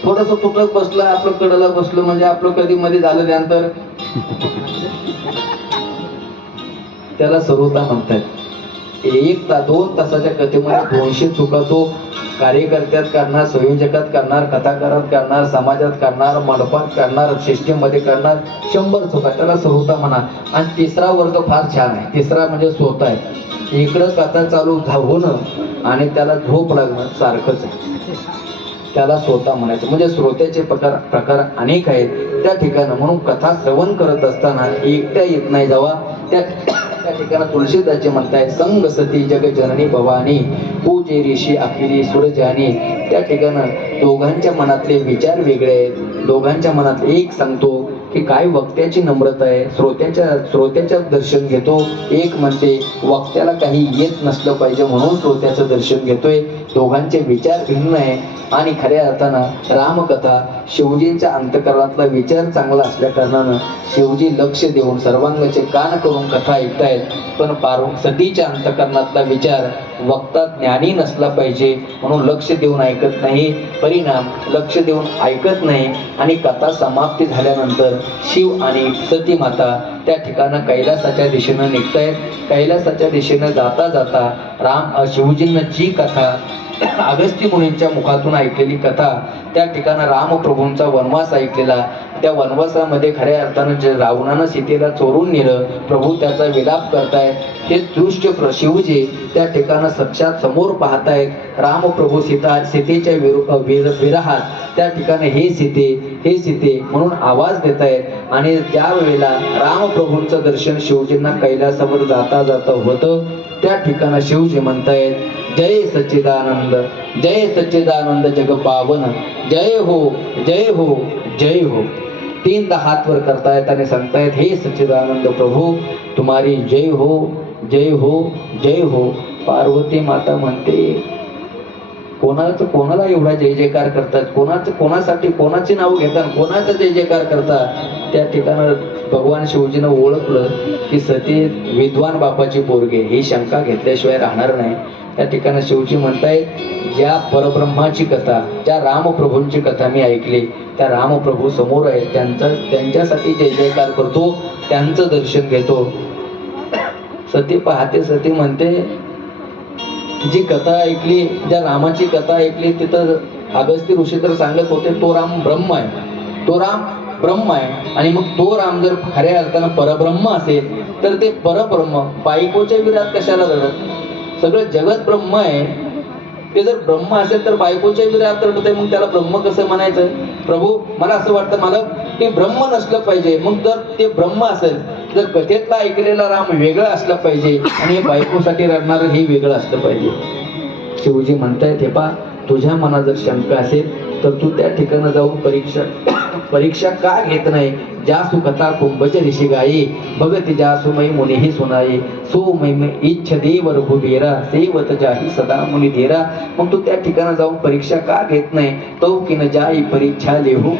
थोडस तुटक बसलं, आपलं कडला बसलं म्हणजे आपलं कधी मध्ये झालं त्यानंतर त्याला श्रोता म्हणतात. 2 तासाच्या कथेमध्ये 200 चुका तो कार्यकर्त्यात करणार, संयोजकात करणार, कथाकारात करणार, समाजात करणार, मंडपात करणार, सिस्टीममध्ये करणार, 100 चुका. त्याला श्रोता म्हणा. आणि तिसरा वर्ग फार छान आहे. तिसरा म्हणजे श्रोता आहे. इकडं कथा चालू होणं आणि त्याला झोप लागणं सारखंच आहे, त्याला श्रोता म्हणायचं. म्हणजे श्रोत्याचे प्रकार अनेक आहेत त्या ठिकाणी. म्हणून कथा श्रवण करत असताना एकट्या येत नाही जावा. त्या ठिकाणी तुळशीदासजी म्हणताय, संग सती जग जननी भवानी, पूजे ऋषी अखिरी सुरजानी. त्या ठिकाणी दोघांच्या मनातले विचार वेगळे आहेत. दोघांच्या मनात एक सांगतो की काय वक्त्याची नम्रता आहे, श्रोत्याच्या दर्शन घेतो. एक म्हणते वक्त्याला काही येत नसलं पाहिजे म्हणून श्रोत्याचं दर्शन घेतोय. दोघांचे विचार भिन्न आहे. आणि खऱ्या अर्थानं रामकथा, शिवजींच्या अंतःकरणातला विचार चांगला असल्या कारणानं शिवजी लक्ष देऊन सर्वांगाचे कान करून कथा ऐकतायत. पण सतीच्या अंतःकरणातला विचार वक्ता ज्ञानी नसला पाहिजे म्हणून लक्ष देऊन ऐकत नाही. परिणाम लक्ष देऊन ऐकत नाही आणि कथा समाप्ती झाल्यानंतर शिव आणि सती माता त्या ठिकाणी कैलासाच्या दिशेनं निघतायत. कैलासाच्या दिशेनं जाता जाता शिवजींना जी कथा अगस्त्य मुनींच्या मुखातून ऐकलेली कथा, त्या ठिकाणी रामप्रभूंचा वनवास ऐकलेला, त्या वनवासामध्ये खऱ्या अर्थानं जे रावणानं सीतेला चोरून नेलं, प्रभू त्याचा विलाप करतायत. हे दृश्य शिवजी त्या ठिकाणी साक्षात समोर पाहतायत. रामप्रभू सीतेच्या विरहात त्या ठिकाणी हे सीते म्हणून आवाज देत आहेत. आणि त्यावेळेला रामप्रभूंचं दर्शन शिवजींना कैलासावर जाता जाता होतं. त्या ठिकाणी शिवजी म्हणतायत, जय सच्चिदानंद, जय सच्चिदानंद जग पावन, जय हो जय हो जय हो. 3दा हात वर करतायत आणि सांगतायत, हे सच्चिदानंद प्रभू तुम्हारी जय हो जय हो जय हो. पार्वती माता म्हणते, कोणाला एवढा जय जयकार करतात, कोणासाठी कोणाचे नाव घेतात, कोणाचा जय जयकार करतात. त्या ठिकाणी भगवान शिवजीनं ओळखलं की सती विद्वान बापाची पोरगे, ही शंका घेतल्याशिवाय राहणार नाही. त्या ठिकाणी शिवजी म्हणतायत, ज्या परब्रह्माची कथा, ज्या रामप्रभूंची कथा मी ऐकली, त्या रामप्रभू समोर आहेत, त्यांच्यासाठी जय जयकार करतो, त्यांचं दर्शन घेतो. सती पाहते, सती म्हणते, जी कथा ऐकली, ज्या रामाची कथा ऐकली, तिथं अगस्त्य ऋषी तर सांगत होते तो राम ब्रह्म आहे, तो राम ब्रह्म आहे. आणि मग तो राम जर खऱ्या अर्थानं परब्रह्म असेल तर ते परब्रह्म बायकोच्या विरोधात कशाला लढत? सगळं जगत ब्रह्म आहे, ते जर ब्रह्म असेल तर बायकोच्या विरोधात लढत आहे, मग त्याला ब्रह्म कसं म्हणायचं? प्रभू मला असं वाटतं, मला ते ब्रह्म नसलं पाहिजे. मग जर ते ब्रह्म असेल, जर कथेतला ऐकलेला राम वेगळा असला पाहिजे आणि बायकोसाठी रडणारं हे वेगळं असलं पाहिजे. शिवजी म्हणतायत, हे पा, तुझ्या मनात जर शंका असेल तर तू त्या ठिकाणी जाऊन परीक्षा का घेत नाही? जासु कथा कुंभज ऋषी गायी, भगत जासुमय मुनिही सुनाई, सो मै इच्छ देव रघुबीरा, सेवत जाही सदा मुनी धीरा. मग तू त्या ठिकाणी जाऊन परीक्षा का घेत नाही? तो की न जाई परीक्षा लेहू.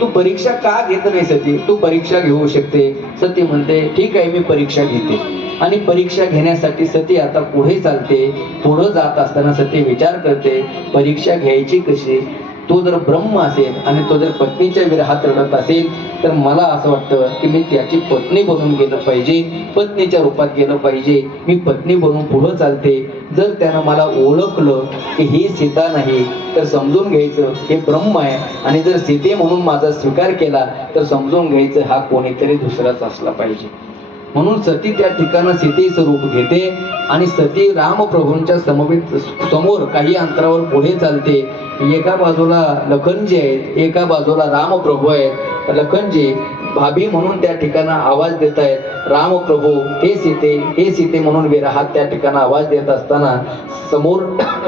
तू परीक्षा का घेत नाही सती? तू परीक्षा घेऊ शकते. सती म्हणते, ठीक आहे, मी परीक्षा घेते. आणि परीक्षा घेण्यासाठी सती आता पुढे चालते. पुढे जात असताना सती विचार करते, परीक्षा घ्यायची कशी? तो जर ब्रह्म असेल आणि तो जर पत्नीच्या विरहात रडत असेल तर मला असं वाटतं की मी त्याची पत्नी बनून गेलं पाहिजे, पत्नीच्या रूपात गेलं पाहिजे. मी पत्नी बनून पुढं चालते. जर त्यानं मला ओळखलं की ही सीता नाही तर समजून घ्यायचं हे ब्रह्म आहे, आणि जर सीते म्हणून माझा स्वीकार केला तर समजून घ्यायचं हा कोणीतरी दुसराच असला पाहिजे. म्हणून सती त्या ठिकाणी सीतेचं रूप घेते आणि सती रामप्रभूंच्या समोर काही अंतरावर पुढे चालते. एका बाजूला लखनजी आहेत, एका बाजूला रामप्रभू आहेत. लखनजी भाभी म्हणून त्या ठिकाणी आवाज देत आहेत, रामप्रभू हे सीते म्हणून विरहात त्या ठिकाणी आवाज देत असताना समोर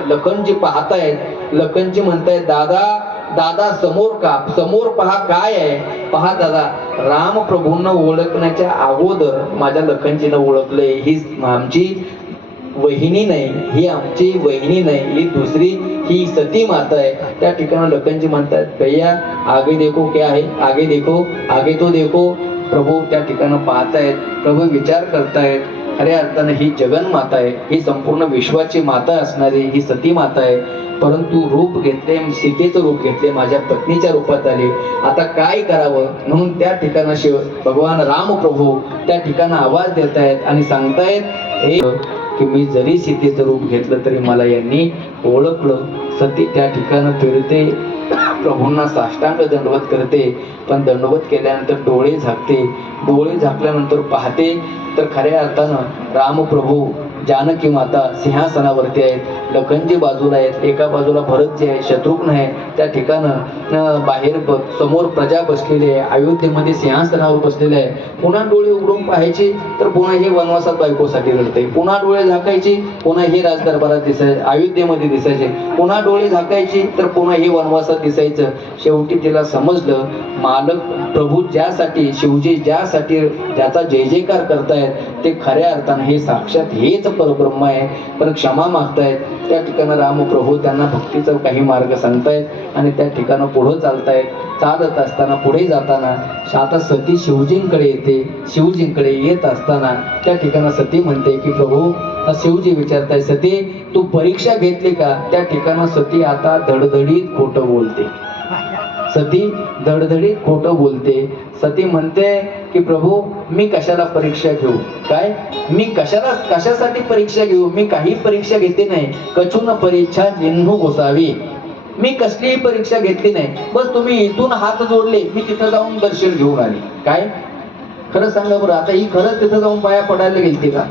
लखनजी पाहतायत. लखनजी म्हणतायत, दादा दादा समोर पहा, काय आहे पहा दादा. रामप्रभूंना ओळखण्याच्या अगोदर माझ्या लखनजीनं ओळखलंय, ही आमची वहिनी नाही, ही आमची वहिनी नाही, ही दुसरी, ही सती माता आहे. त्या ठिकाणी लखनजी म्हणतात, भैया आगे देखो क्या है, आगे देखो, आगे तो देखो. प्रभू त्या ठिकाणी पाहतायत, प्रभू विचार करतायत, खऱ्या अर्थानं ही जगन माता आहे, ही संपूर्ण विश्वाची माता असणारी ही सती माता आहे. परंतु रूप घेतले, सीतेचं रूप घेतले, माझ्या पत्नीच्या रूपात आले, आता काय करावं? म्हणून त्या ठिकाणी भगवान रामप्रभू त्या ठिकाणी आवाज देत आहेत आणि सांगतायत की मी जरी सीतेचं रूप घेतलं तरी मला यांनी ओळखलं. सती त्या ठिकाणी फिरते, प्रभूंना साष्टांग दंडवत करते, पण दंडवत केल्यानंतर डोळे झाकते. डोळे झाकल्यानंतर पाहते तर खऱ्या अर्थानं रामप्रभू, जानकी माता सिंहासनावरती आहेत, लखनजी बाजूला आहेत, एका बाजूला भरतजी आहे, शत्रुघ्न आहे. त्या ठिकाणं बाहेर समोर प्रजा बसलेली आहे, अयोध्येमध्ये सिंहासनावर बसलेले आहे. पुन्हा डोळे उघडून पाहायचे तर पुन्हा हे वनवासात बायकोसाठी रडते, पुन्हा डोळे झाकायचे, पुन्हा हे राजदरबारात दिसायचे, अयोध्येमध्ये दिसायचे, पुन्हा डोळे झाकायचे तर पुन्हा हे वनवासात दिसायचं. शेवटी तिला समजलं, मालक प्रभू ज्यासाठी, शिवजी ज्यासाठी ज्याचा जय जयकार करतायत ते खऱ्या अर्थानं हे साक्षात हेच परब्रह्म आहे. पण क्षमा मागतायत. त्या ठिकाणी रामप्रभू त्यांना भक्तीचा काही मार्ग सांगतायत आणि त्या ठिकाणी पुढे चालतायत. चालत असताना, पुढे जाताना आता सती शिवजींकडे येते. शिवजींकडे येत असताना त्या ठिकाणी सती म्हणते की प्रभू, शिवजी विचारताय, सती तू परीक्षा घेतली का? त्या ठिकाणी सती आता धडधडीत खोटं बोलते. सती धडधडीत खोटं बोलते. सती म्हणते की प्रभू, मी कशाला परीक्षा घेऊ? काय मी कशासाठी परीक्षा घेऊ? मी काही परीक्षा घेते नाही. कचून परीक्षा जिन्हू गोसावी, मी कसलीही परीक्षा घेतली नाही. बस तुम्ही इथून हात जोडले, मी तिथं जाऊन दर्शन घेऊन आले. काय खरं सांगा बरं, आता ही खरंच तिथं जाऊन पाया पडायला गेलती का?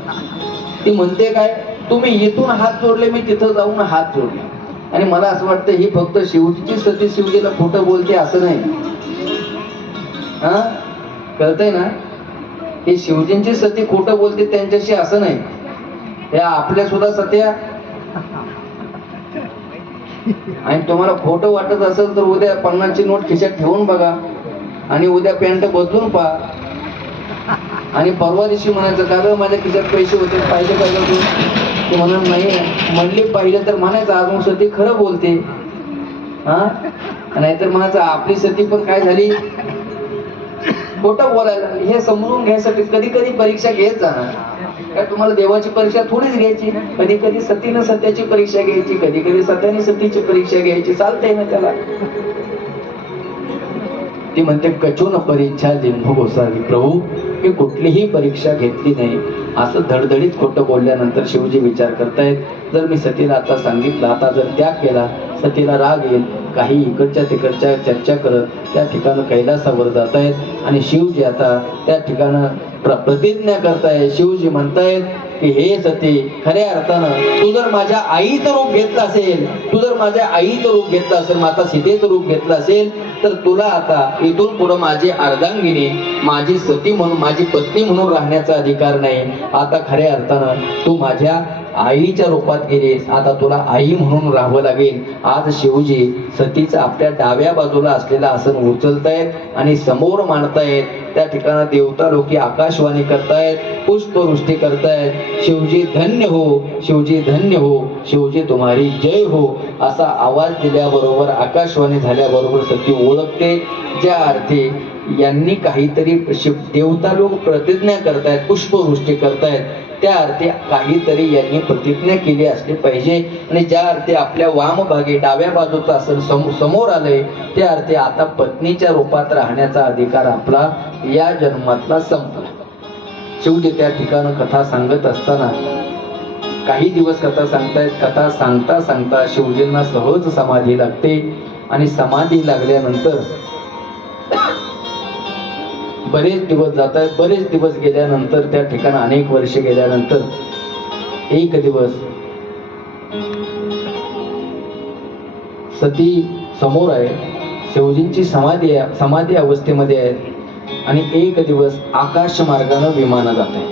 ती म्हणते काय, तुम्ही इथून हात जोडले, मी तिथं जाऊन हात जोडले. आणि मला असं वाटतं ही फक्त शिवजीची सती शिवजीला खोटं बोलते असं नाही. हा, कळतंय ना? ही शिवजींची सती खोटं बोलते त्यांच्याशी असं नाही. या आपल्या सुद्धा सत्या. आणि तुम्हाला खोटं वाटत असेल तर उद्या 50ची नोट खिशात ठेवून बघा आणि उद्या पॅन्ट बदलून पहा. आणि परवा दिवशी म्हणायचं, का ग माझ्या खिशात पैसे होते, पाहिजे का ग तू? ते म्हणून नाही म्हणले पाहिजे तर म्हणायचं आज मग सती खरं बोलते. हा, नाहीतर म्हणायचं आपली सती पण काय झाली, खोटं बोलायला. हे समजून घ्यायसाठी कधी कधी परीक्षा घेत जाणार. काय तुम्हाला देवाची परीक्षा थोडीच घ्यायची, कधी कधी सतीनं सत्याची परीक्षा घ्यायची, कधी कधी सत्याने सतीची परीक्षा घ्यायची, चालतंय ना त्याला. ती म्हणते कचून परीक्षा लिंबू गोसावी, प्रभू मी कुठलीही परीक्षा घेतली नाही. असं धडधडीत खोटं बोलल्यानंतर शिवजी विचार करतायत, जर मी सतीला आता सांगितलं, आता जर त्याग केला, सतीला राग येईल. काही इकडच्या तिकडच्या चर्चा करत त्या ठिकाणी कैलासावर जात आहेत आणि शिवजी आता त्या ठिकाणं प्रतिज्ञा करतायत. शिवजी म्हणतायत की हे सती, खऱ्या अर्थानं तू जर माझ्या आईचं रूप घेतलं असेल, तू जर माझ्या आईचं रूप घेतलं असेल, माता सीतेचं रूप घेतलं असेल, तर तुला आता इथून पुढं माझी अर्धांगिनी, माझी सती म्हणून, माझी पत्नी म्हणून राहण्याचा अधिकार नाही. आता खऱ्या अर्थानं तू माझ्या आईच्या रूपात गेलीस, आता तुला आई म्हणून राहावं लागेल. आज शिवजी सतीचं आपल्या डाव्या बाजूला असलेलं आसन उचलतायत आणि समोर मांडतायत. त्या ठिकाणी देवता लोकी आकाशवाणी करतायत, पुष्पवृष्टी करतायत. शिवजी धन्य हो, शिवजी धन्य हो, शिवजी तुम्हारी जय हो, असा आवाज दिल्याबरोबर, आकाशवाणी झाल्याबरोबर सती ओळखते. ज्या अर्थी यांनी काहीतरी देवता लोक प्रतिज्ञा करतायत, पुष्पवृष्टी करतायत, त्या अर्थी काहीतरी यांनी प्रतिज्ञा केली असली पाहिजे. आणि ज्या अर्थी आपल्या वामभागी डाव्या बाजूचं आसन समोर आलंय, त्या अर्थी आता पत्नीच्या रूपात राहण्याचा अधिकार आपला या जन्मातला संपला. शिवजी त्या ठिकाणी कथा सांगत असताना काही दिवस कथा सांगतायत. कथा सांगता सांगता शिवजींना सहज समाधी लागते आणि समाधी लागल्यानंतर बरेच दिवस जात आहेत. बरेच दिवस गेल्यानंतर, त्या ठिकाणी अनेक वर्ष गेल्यानंतर एक दिवस सती समोर आहे, शिवजींची समाधी आहे, समाधी अवस्थेमध्ये आहे. आणि एक दिवस आकाश मार्गानं विमानं जात आहे.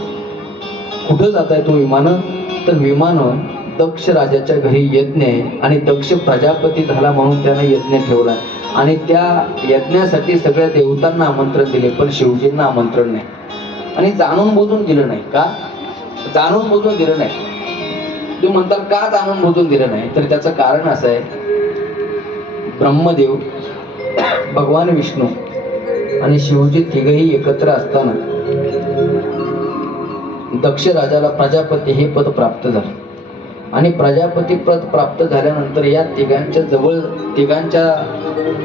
कुठं जात आहे तो विमानं? तर विमानं दक्ष राजाच्या घरी यज्ञ आहे आणि दक्ष प्रजापती झाला म्हणून त्यानं यज्ञ ठेवला आणि त्या यज्ञासाठी सगळ्या देवतांना आमंत्रण दिले, पण शिवजींना आमंत्रण नाही. आणि जाणून बुजून दिलं नाही. का जाणून बुजून दिलं नाही? तुम्ही म्हणताल का जाणून बुजून दिलं नाही? तर त्याचं कारण असं आहे, ब्रह्मदेव, भगवान विष्णू आणि शिवजी तिघही एकत्र असताना दक्ष राजाला प्रजापती हे पद प्राप्त झालं. आणि प्रजापती पद प्राप्त झाल्यानंतर या तिघांच्या जवळ, तिघांच्या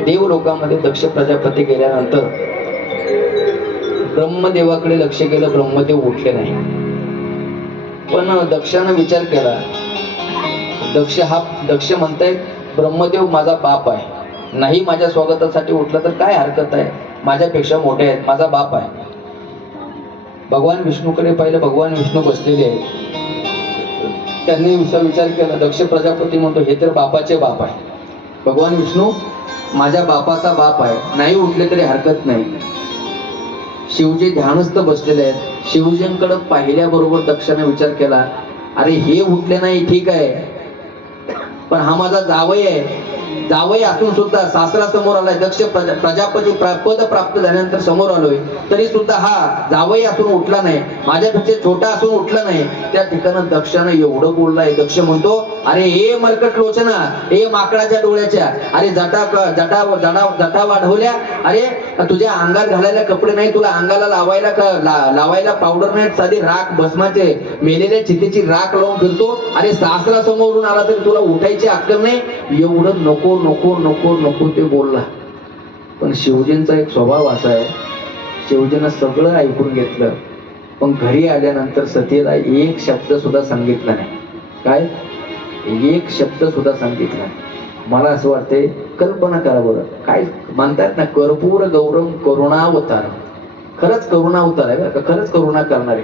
देवलोकामध्ये दक्ष प्रजापती गेल्यानंतर ब्रह्मदेवाकडे लक्ष केलं, ब्रह्मदेव उठले नाही. पण दक्षानं विचार केला, दक्ष म्हणतायत ब्रह्मदेव माझा बाप आहे, नाही माझ्या स्वागतासाठी उठला तर काय हरकत आहे, माझ्यापेक्षा मोठे आहेत, माझा बाप आहे. भगवान विष्णूकडे पाहिलं, भगवान विष्णू बसलेले आहेत. त्यांनी विचार केला, दक्ष प्रजापती म्हणतो हे तर बापाचे बाप आहे. भगवान विष्णू माझ्या बापाचा बाप आहे, नाही उठले तरी हरकत नाही. शिवजी ध्यानस्थ बसलेले आहेत. शिवजींकडे पाहिल्याबरोबर दक्षाने विचार केला, अरे हे उठले नाही ठीक आहे, पण हा माझा जावई आहे. जावई असून सुद्धा सासरा समोर आलाय, दक्ष प्रजापती पद प्राप्त झाल्यानंतर समोर आलोय, तरी सुद्धा हा जावई असून उठला नाही, माझ्यापेक्षा छोटा असून उठला नाही. त्या ठिकाणी दक्षानं एवढं बोललाय. दक्ष म्हणतो, अरे हे मरकट लोचना, हे माकडाच्या डोळ्याच्या, अरे जटा वाढवल्या, अरे तुझ्या अंगात घालायला कपडे नाही, तुला अंगाला लावायला पावडर नाही, साधी राख भस्माचे मेलेल्या चितेची राख लावून फिरतो, अरे सासरा समोरून आला तरी तुला उठायची अक्कल नाही. एवढं नको नको नको नको ते बोलला. पण शिवजींचा एक स्वभाव असा आहे, शिवजीनं सगळं ऐकून घेतलं, पण घरी आल्यानंतर सतीला एक शब्द सुद्धा सांगितला नाही. काय? एक शब्द सुद्धा सांगितला. मला असं वाटतंय, कल्पना करा बरं, काय म्हणतात ना, कर्पूर गौरम करुणावतार. खरंच करुणावतार आहे बरं का, खरंच करुणा करणारे.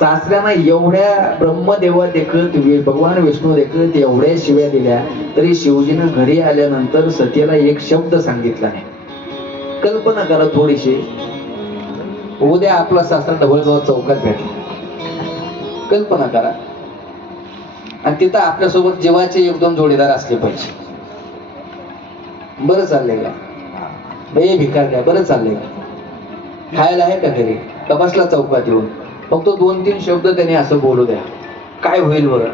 सासऱ्यांना एवढ्या ब्रह्मदेवा देखत, भगवान विष्णू देखत एवढ्या शिव्या दिल्या, तरी शिवजीनं घरी आल्यानंतर सतीला एक शब्द सांगितला नाही. कल्पना करा थोडीशी, उद्या आपला सासरा ढवळगाव चौकात भेटला, कल्पना करा, आणि तिथं आपल्यासोबत जीवाचे एक दोन जोडीदार असले पाहिजे. बरं चाललंय का बाई भिकारल्या, बरं चाललंय का, खायला आहे का घरी, का बसला चौकात येऊन, फक्त 2-3 शब्द त्यांनी असं बोलू द्या, काय होईल बरं?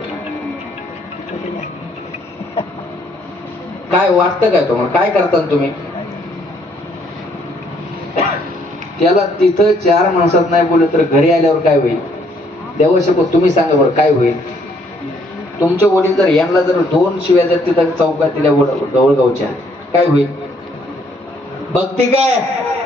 काय वाटतं काय तुम्हाला? काय करता तुम्ही? त्याला तिथं 4 माणसात नाही बोलले तर घरी आल्यावर काय होईल? देवाशपथ तुम्ही सांगा बरं काय होईल. तुमचे वडील जर यांना जर 2 शिव्या जर तिथं चौकात दिल्या गवळगावच्या काय होईल. भक्ती काय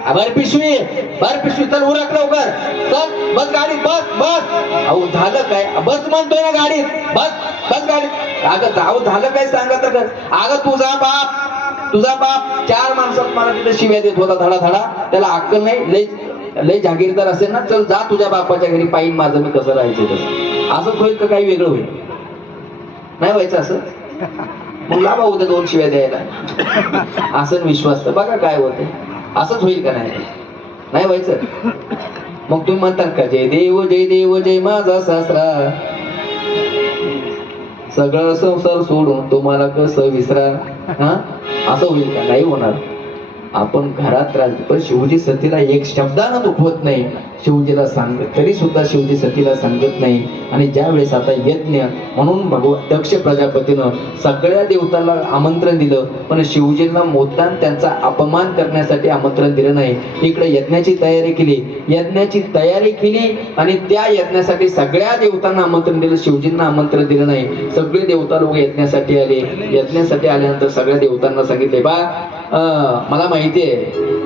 भर पिशवी चल उरक लवकर चल बस गाडीत बस. अहो झालं काय बस म्हणतोय ना गाडीत बस गाडीत. अगं जाऊ झालं काय सांगा तर अगं तुझा बाप 4 माणसात मला तिथे शिव्या देत होता धडा त्याला अक्कल नाही. लय जागीरदार असेल ना चल जा तुझ्या बापाच्या घरी पाहिन माझं मी कसं राहायचं तसं. असंच होईल का काही वेगळं होईल. नाही व्हायचं असं. मग लाभा उद्या 2 शिव्या द्यायला असं विश्वास तर बघा काय होते. असंच होईल का नाही व्हायचं. मग तुम्ही म्हणतात का जय देव जय माझा सासरा सगळं संसार सोडून तुम्हाला कसं विसरा. हा असं होईल का. नाही होणार. आपण घरात राहतो पण शिवजी सतीला एक शब्दानं दुखवत नाही. शिवजीला सांगत तरी सुद्धा शिवजी सतीला सांगत नाही. आणि ज्या वेळेस आता यज्ञ म्हणून दक्ष प्रजापतीनं सगळ्या देवतांना आमंत्रण दिलं पण शिवजींना मोदतान त्यांचा अपमान करण्यासाठी आमंत्रण दिलं नाही. इकडे यज्ञाची तयारी केली आणि त्या यज्ञासाठी सगळ्या देवतांना आमंत्रण दिलं. शिवजींना आमंत्रण दिलं नाही. सगळे देवता लोक यज्ञासाठी आले. यज्ञासाठी आल्यानंतर सगळ्या देवतांना सांगितले बा मला माहिती आहे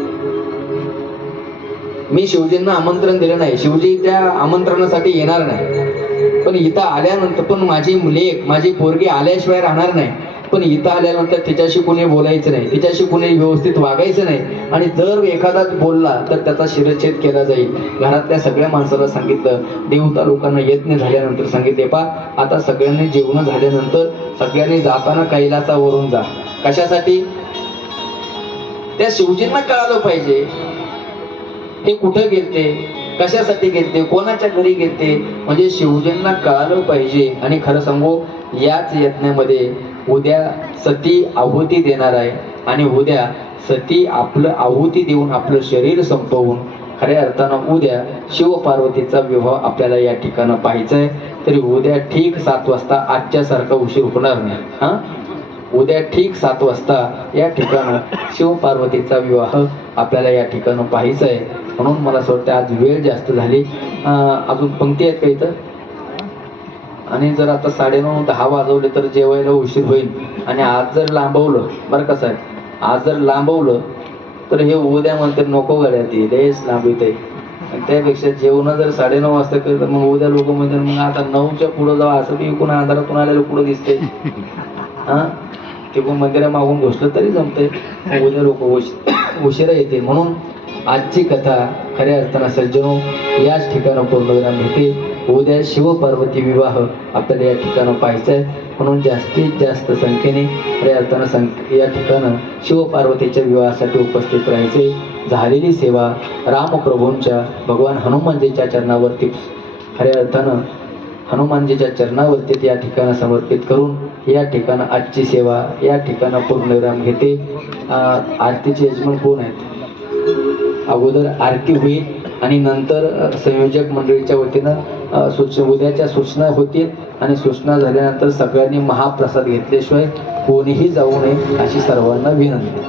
मी शिवजींना आमंत्रण दिलं नाही. शिवजी त्या आमंत्रणासाठी येणार नाही. पण इथं आल्यानंतर पण माझी लेक माझी पोरगी आल्याशिवाय राहणार नाही. पण इथं आल्यानंतर तिच्याशी कोणी बोलायचं नाही. तिच्याशी कोणी व्यवस्थित वागायचं नाही. आणि जर एखादा बोलला तर त्याचा शिरच्छेद केला जाईल. घरातल्या सगळ्या माणसाला सांगितलं. देवता लोकांना यज्ञ झाल्यानंतर सांगितले पा आता सगळ्यांनी जेवण झाल्यानंतर सगळ्यांनी जाताना कैलासावरून जा. कशासाठी. त्या शिवजींना कळालं पाहिजे हे कुठं गेलते कशासाठी गेलते कोणाच्या घरी गेलते म्हणजे शिवजींना कळालं पाहिजे. आणि खरं सांगू याच यज्ञामध्ये उद्या सती आहुती देणार आहे. आणि उद्या सती आपलं आहुती देऊन आपलं शरीर संपवून खऱ्या अर्थानं उद्या शिव पार्वतीचा विवाह आपल्याला या ठिकाणी पाहायचा आहे. तरी उद्या ठीक 7 वाजता आजच्या सारखा उशीर होणार नाही. हा उद्या ठीक 7 वाजता या ठिकाणी शिव पार्वतीचा विवाह आपल्याला या ठिकाणी पाहायचा आहे. म्हणून मला असं वाटतं आज वेळ जास्त झाली. अजून पंक्ती आहेत का इथं. आणि जर आता 9:30-10 वाजवले तर जेवायला उशीर होईल. आणि आज जर लांबवलं बरं कसं आहे आज जर लांबवलं तर हे उद्या म्हणते नको गड्यात लयच लांबीत आहे. आणि त्यापेक्षा जेवण जर 9:30 वाजता केलं तर मग उद्या लोक म्हणतात मग आता 9च्या पुढं जावं असं बी कोण अंधारातून आलेलं पुढं दिसते. हा ते पण मंदिरा मागून घुसलं तरी जमतंय. उद्या लोक उशिरा येते. म्हणून आजची कथा खऱ्या अर्थानं सज्जनो याच ठिकाणी पूर्णविराम होते. उद्या शिव पार्वती विवाह आपल्याला या ठिकाणी पाहायचा आहे. म्हणून जास्तीत जास्त संख्येने खऱ्या अर्थानं या ठिकाणं शिव पार्वतीच्या विवाहासाठी उपस्थित राहायचे. झालेली सेवा रामप्रभूंच्या भगवान हनुमानजीच्या चरणावरती खऱ्या अर्थानं हनुमानजीच्या चरणावरती या ठिकाणी समर्पित करून या ठिकाणी आजची सेवा या ठिकाणी पूर्णविराम घेते. आरतीचे यजमान कोण आहेत. अगोदर आरती होईल आणि नंतर संयोजक मंडळीच्या वतीनं उद्याच्या सूचना होतील. आणि सूचना झाल्यानंतर सगळ्यांनी महाप्रसाद घेतल्याशिवाय कोणीही जाऊ नये अशी सर्वांना विनंती.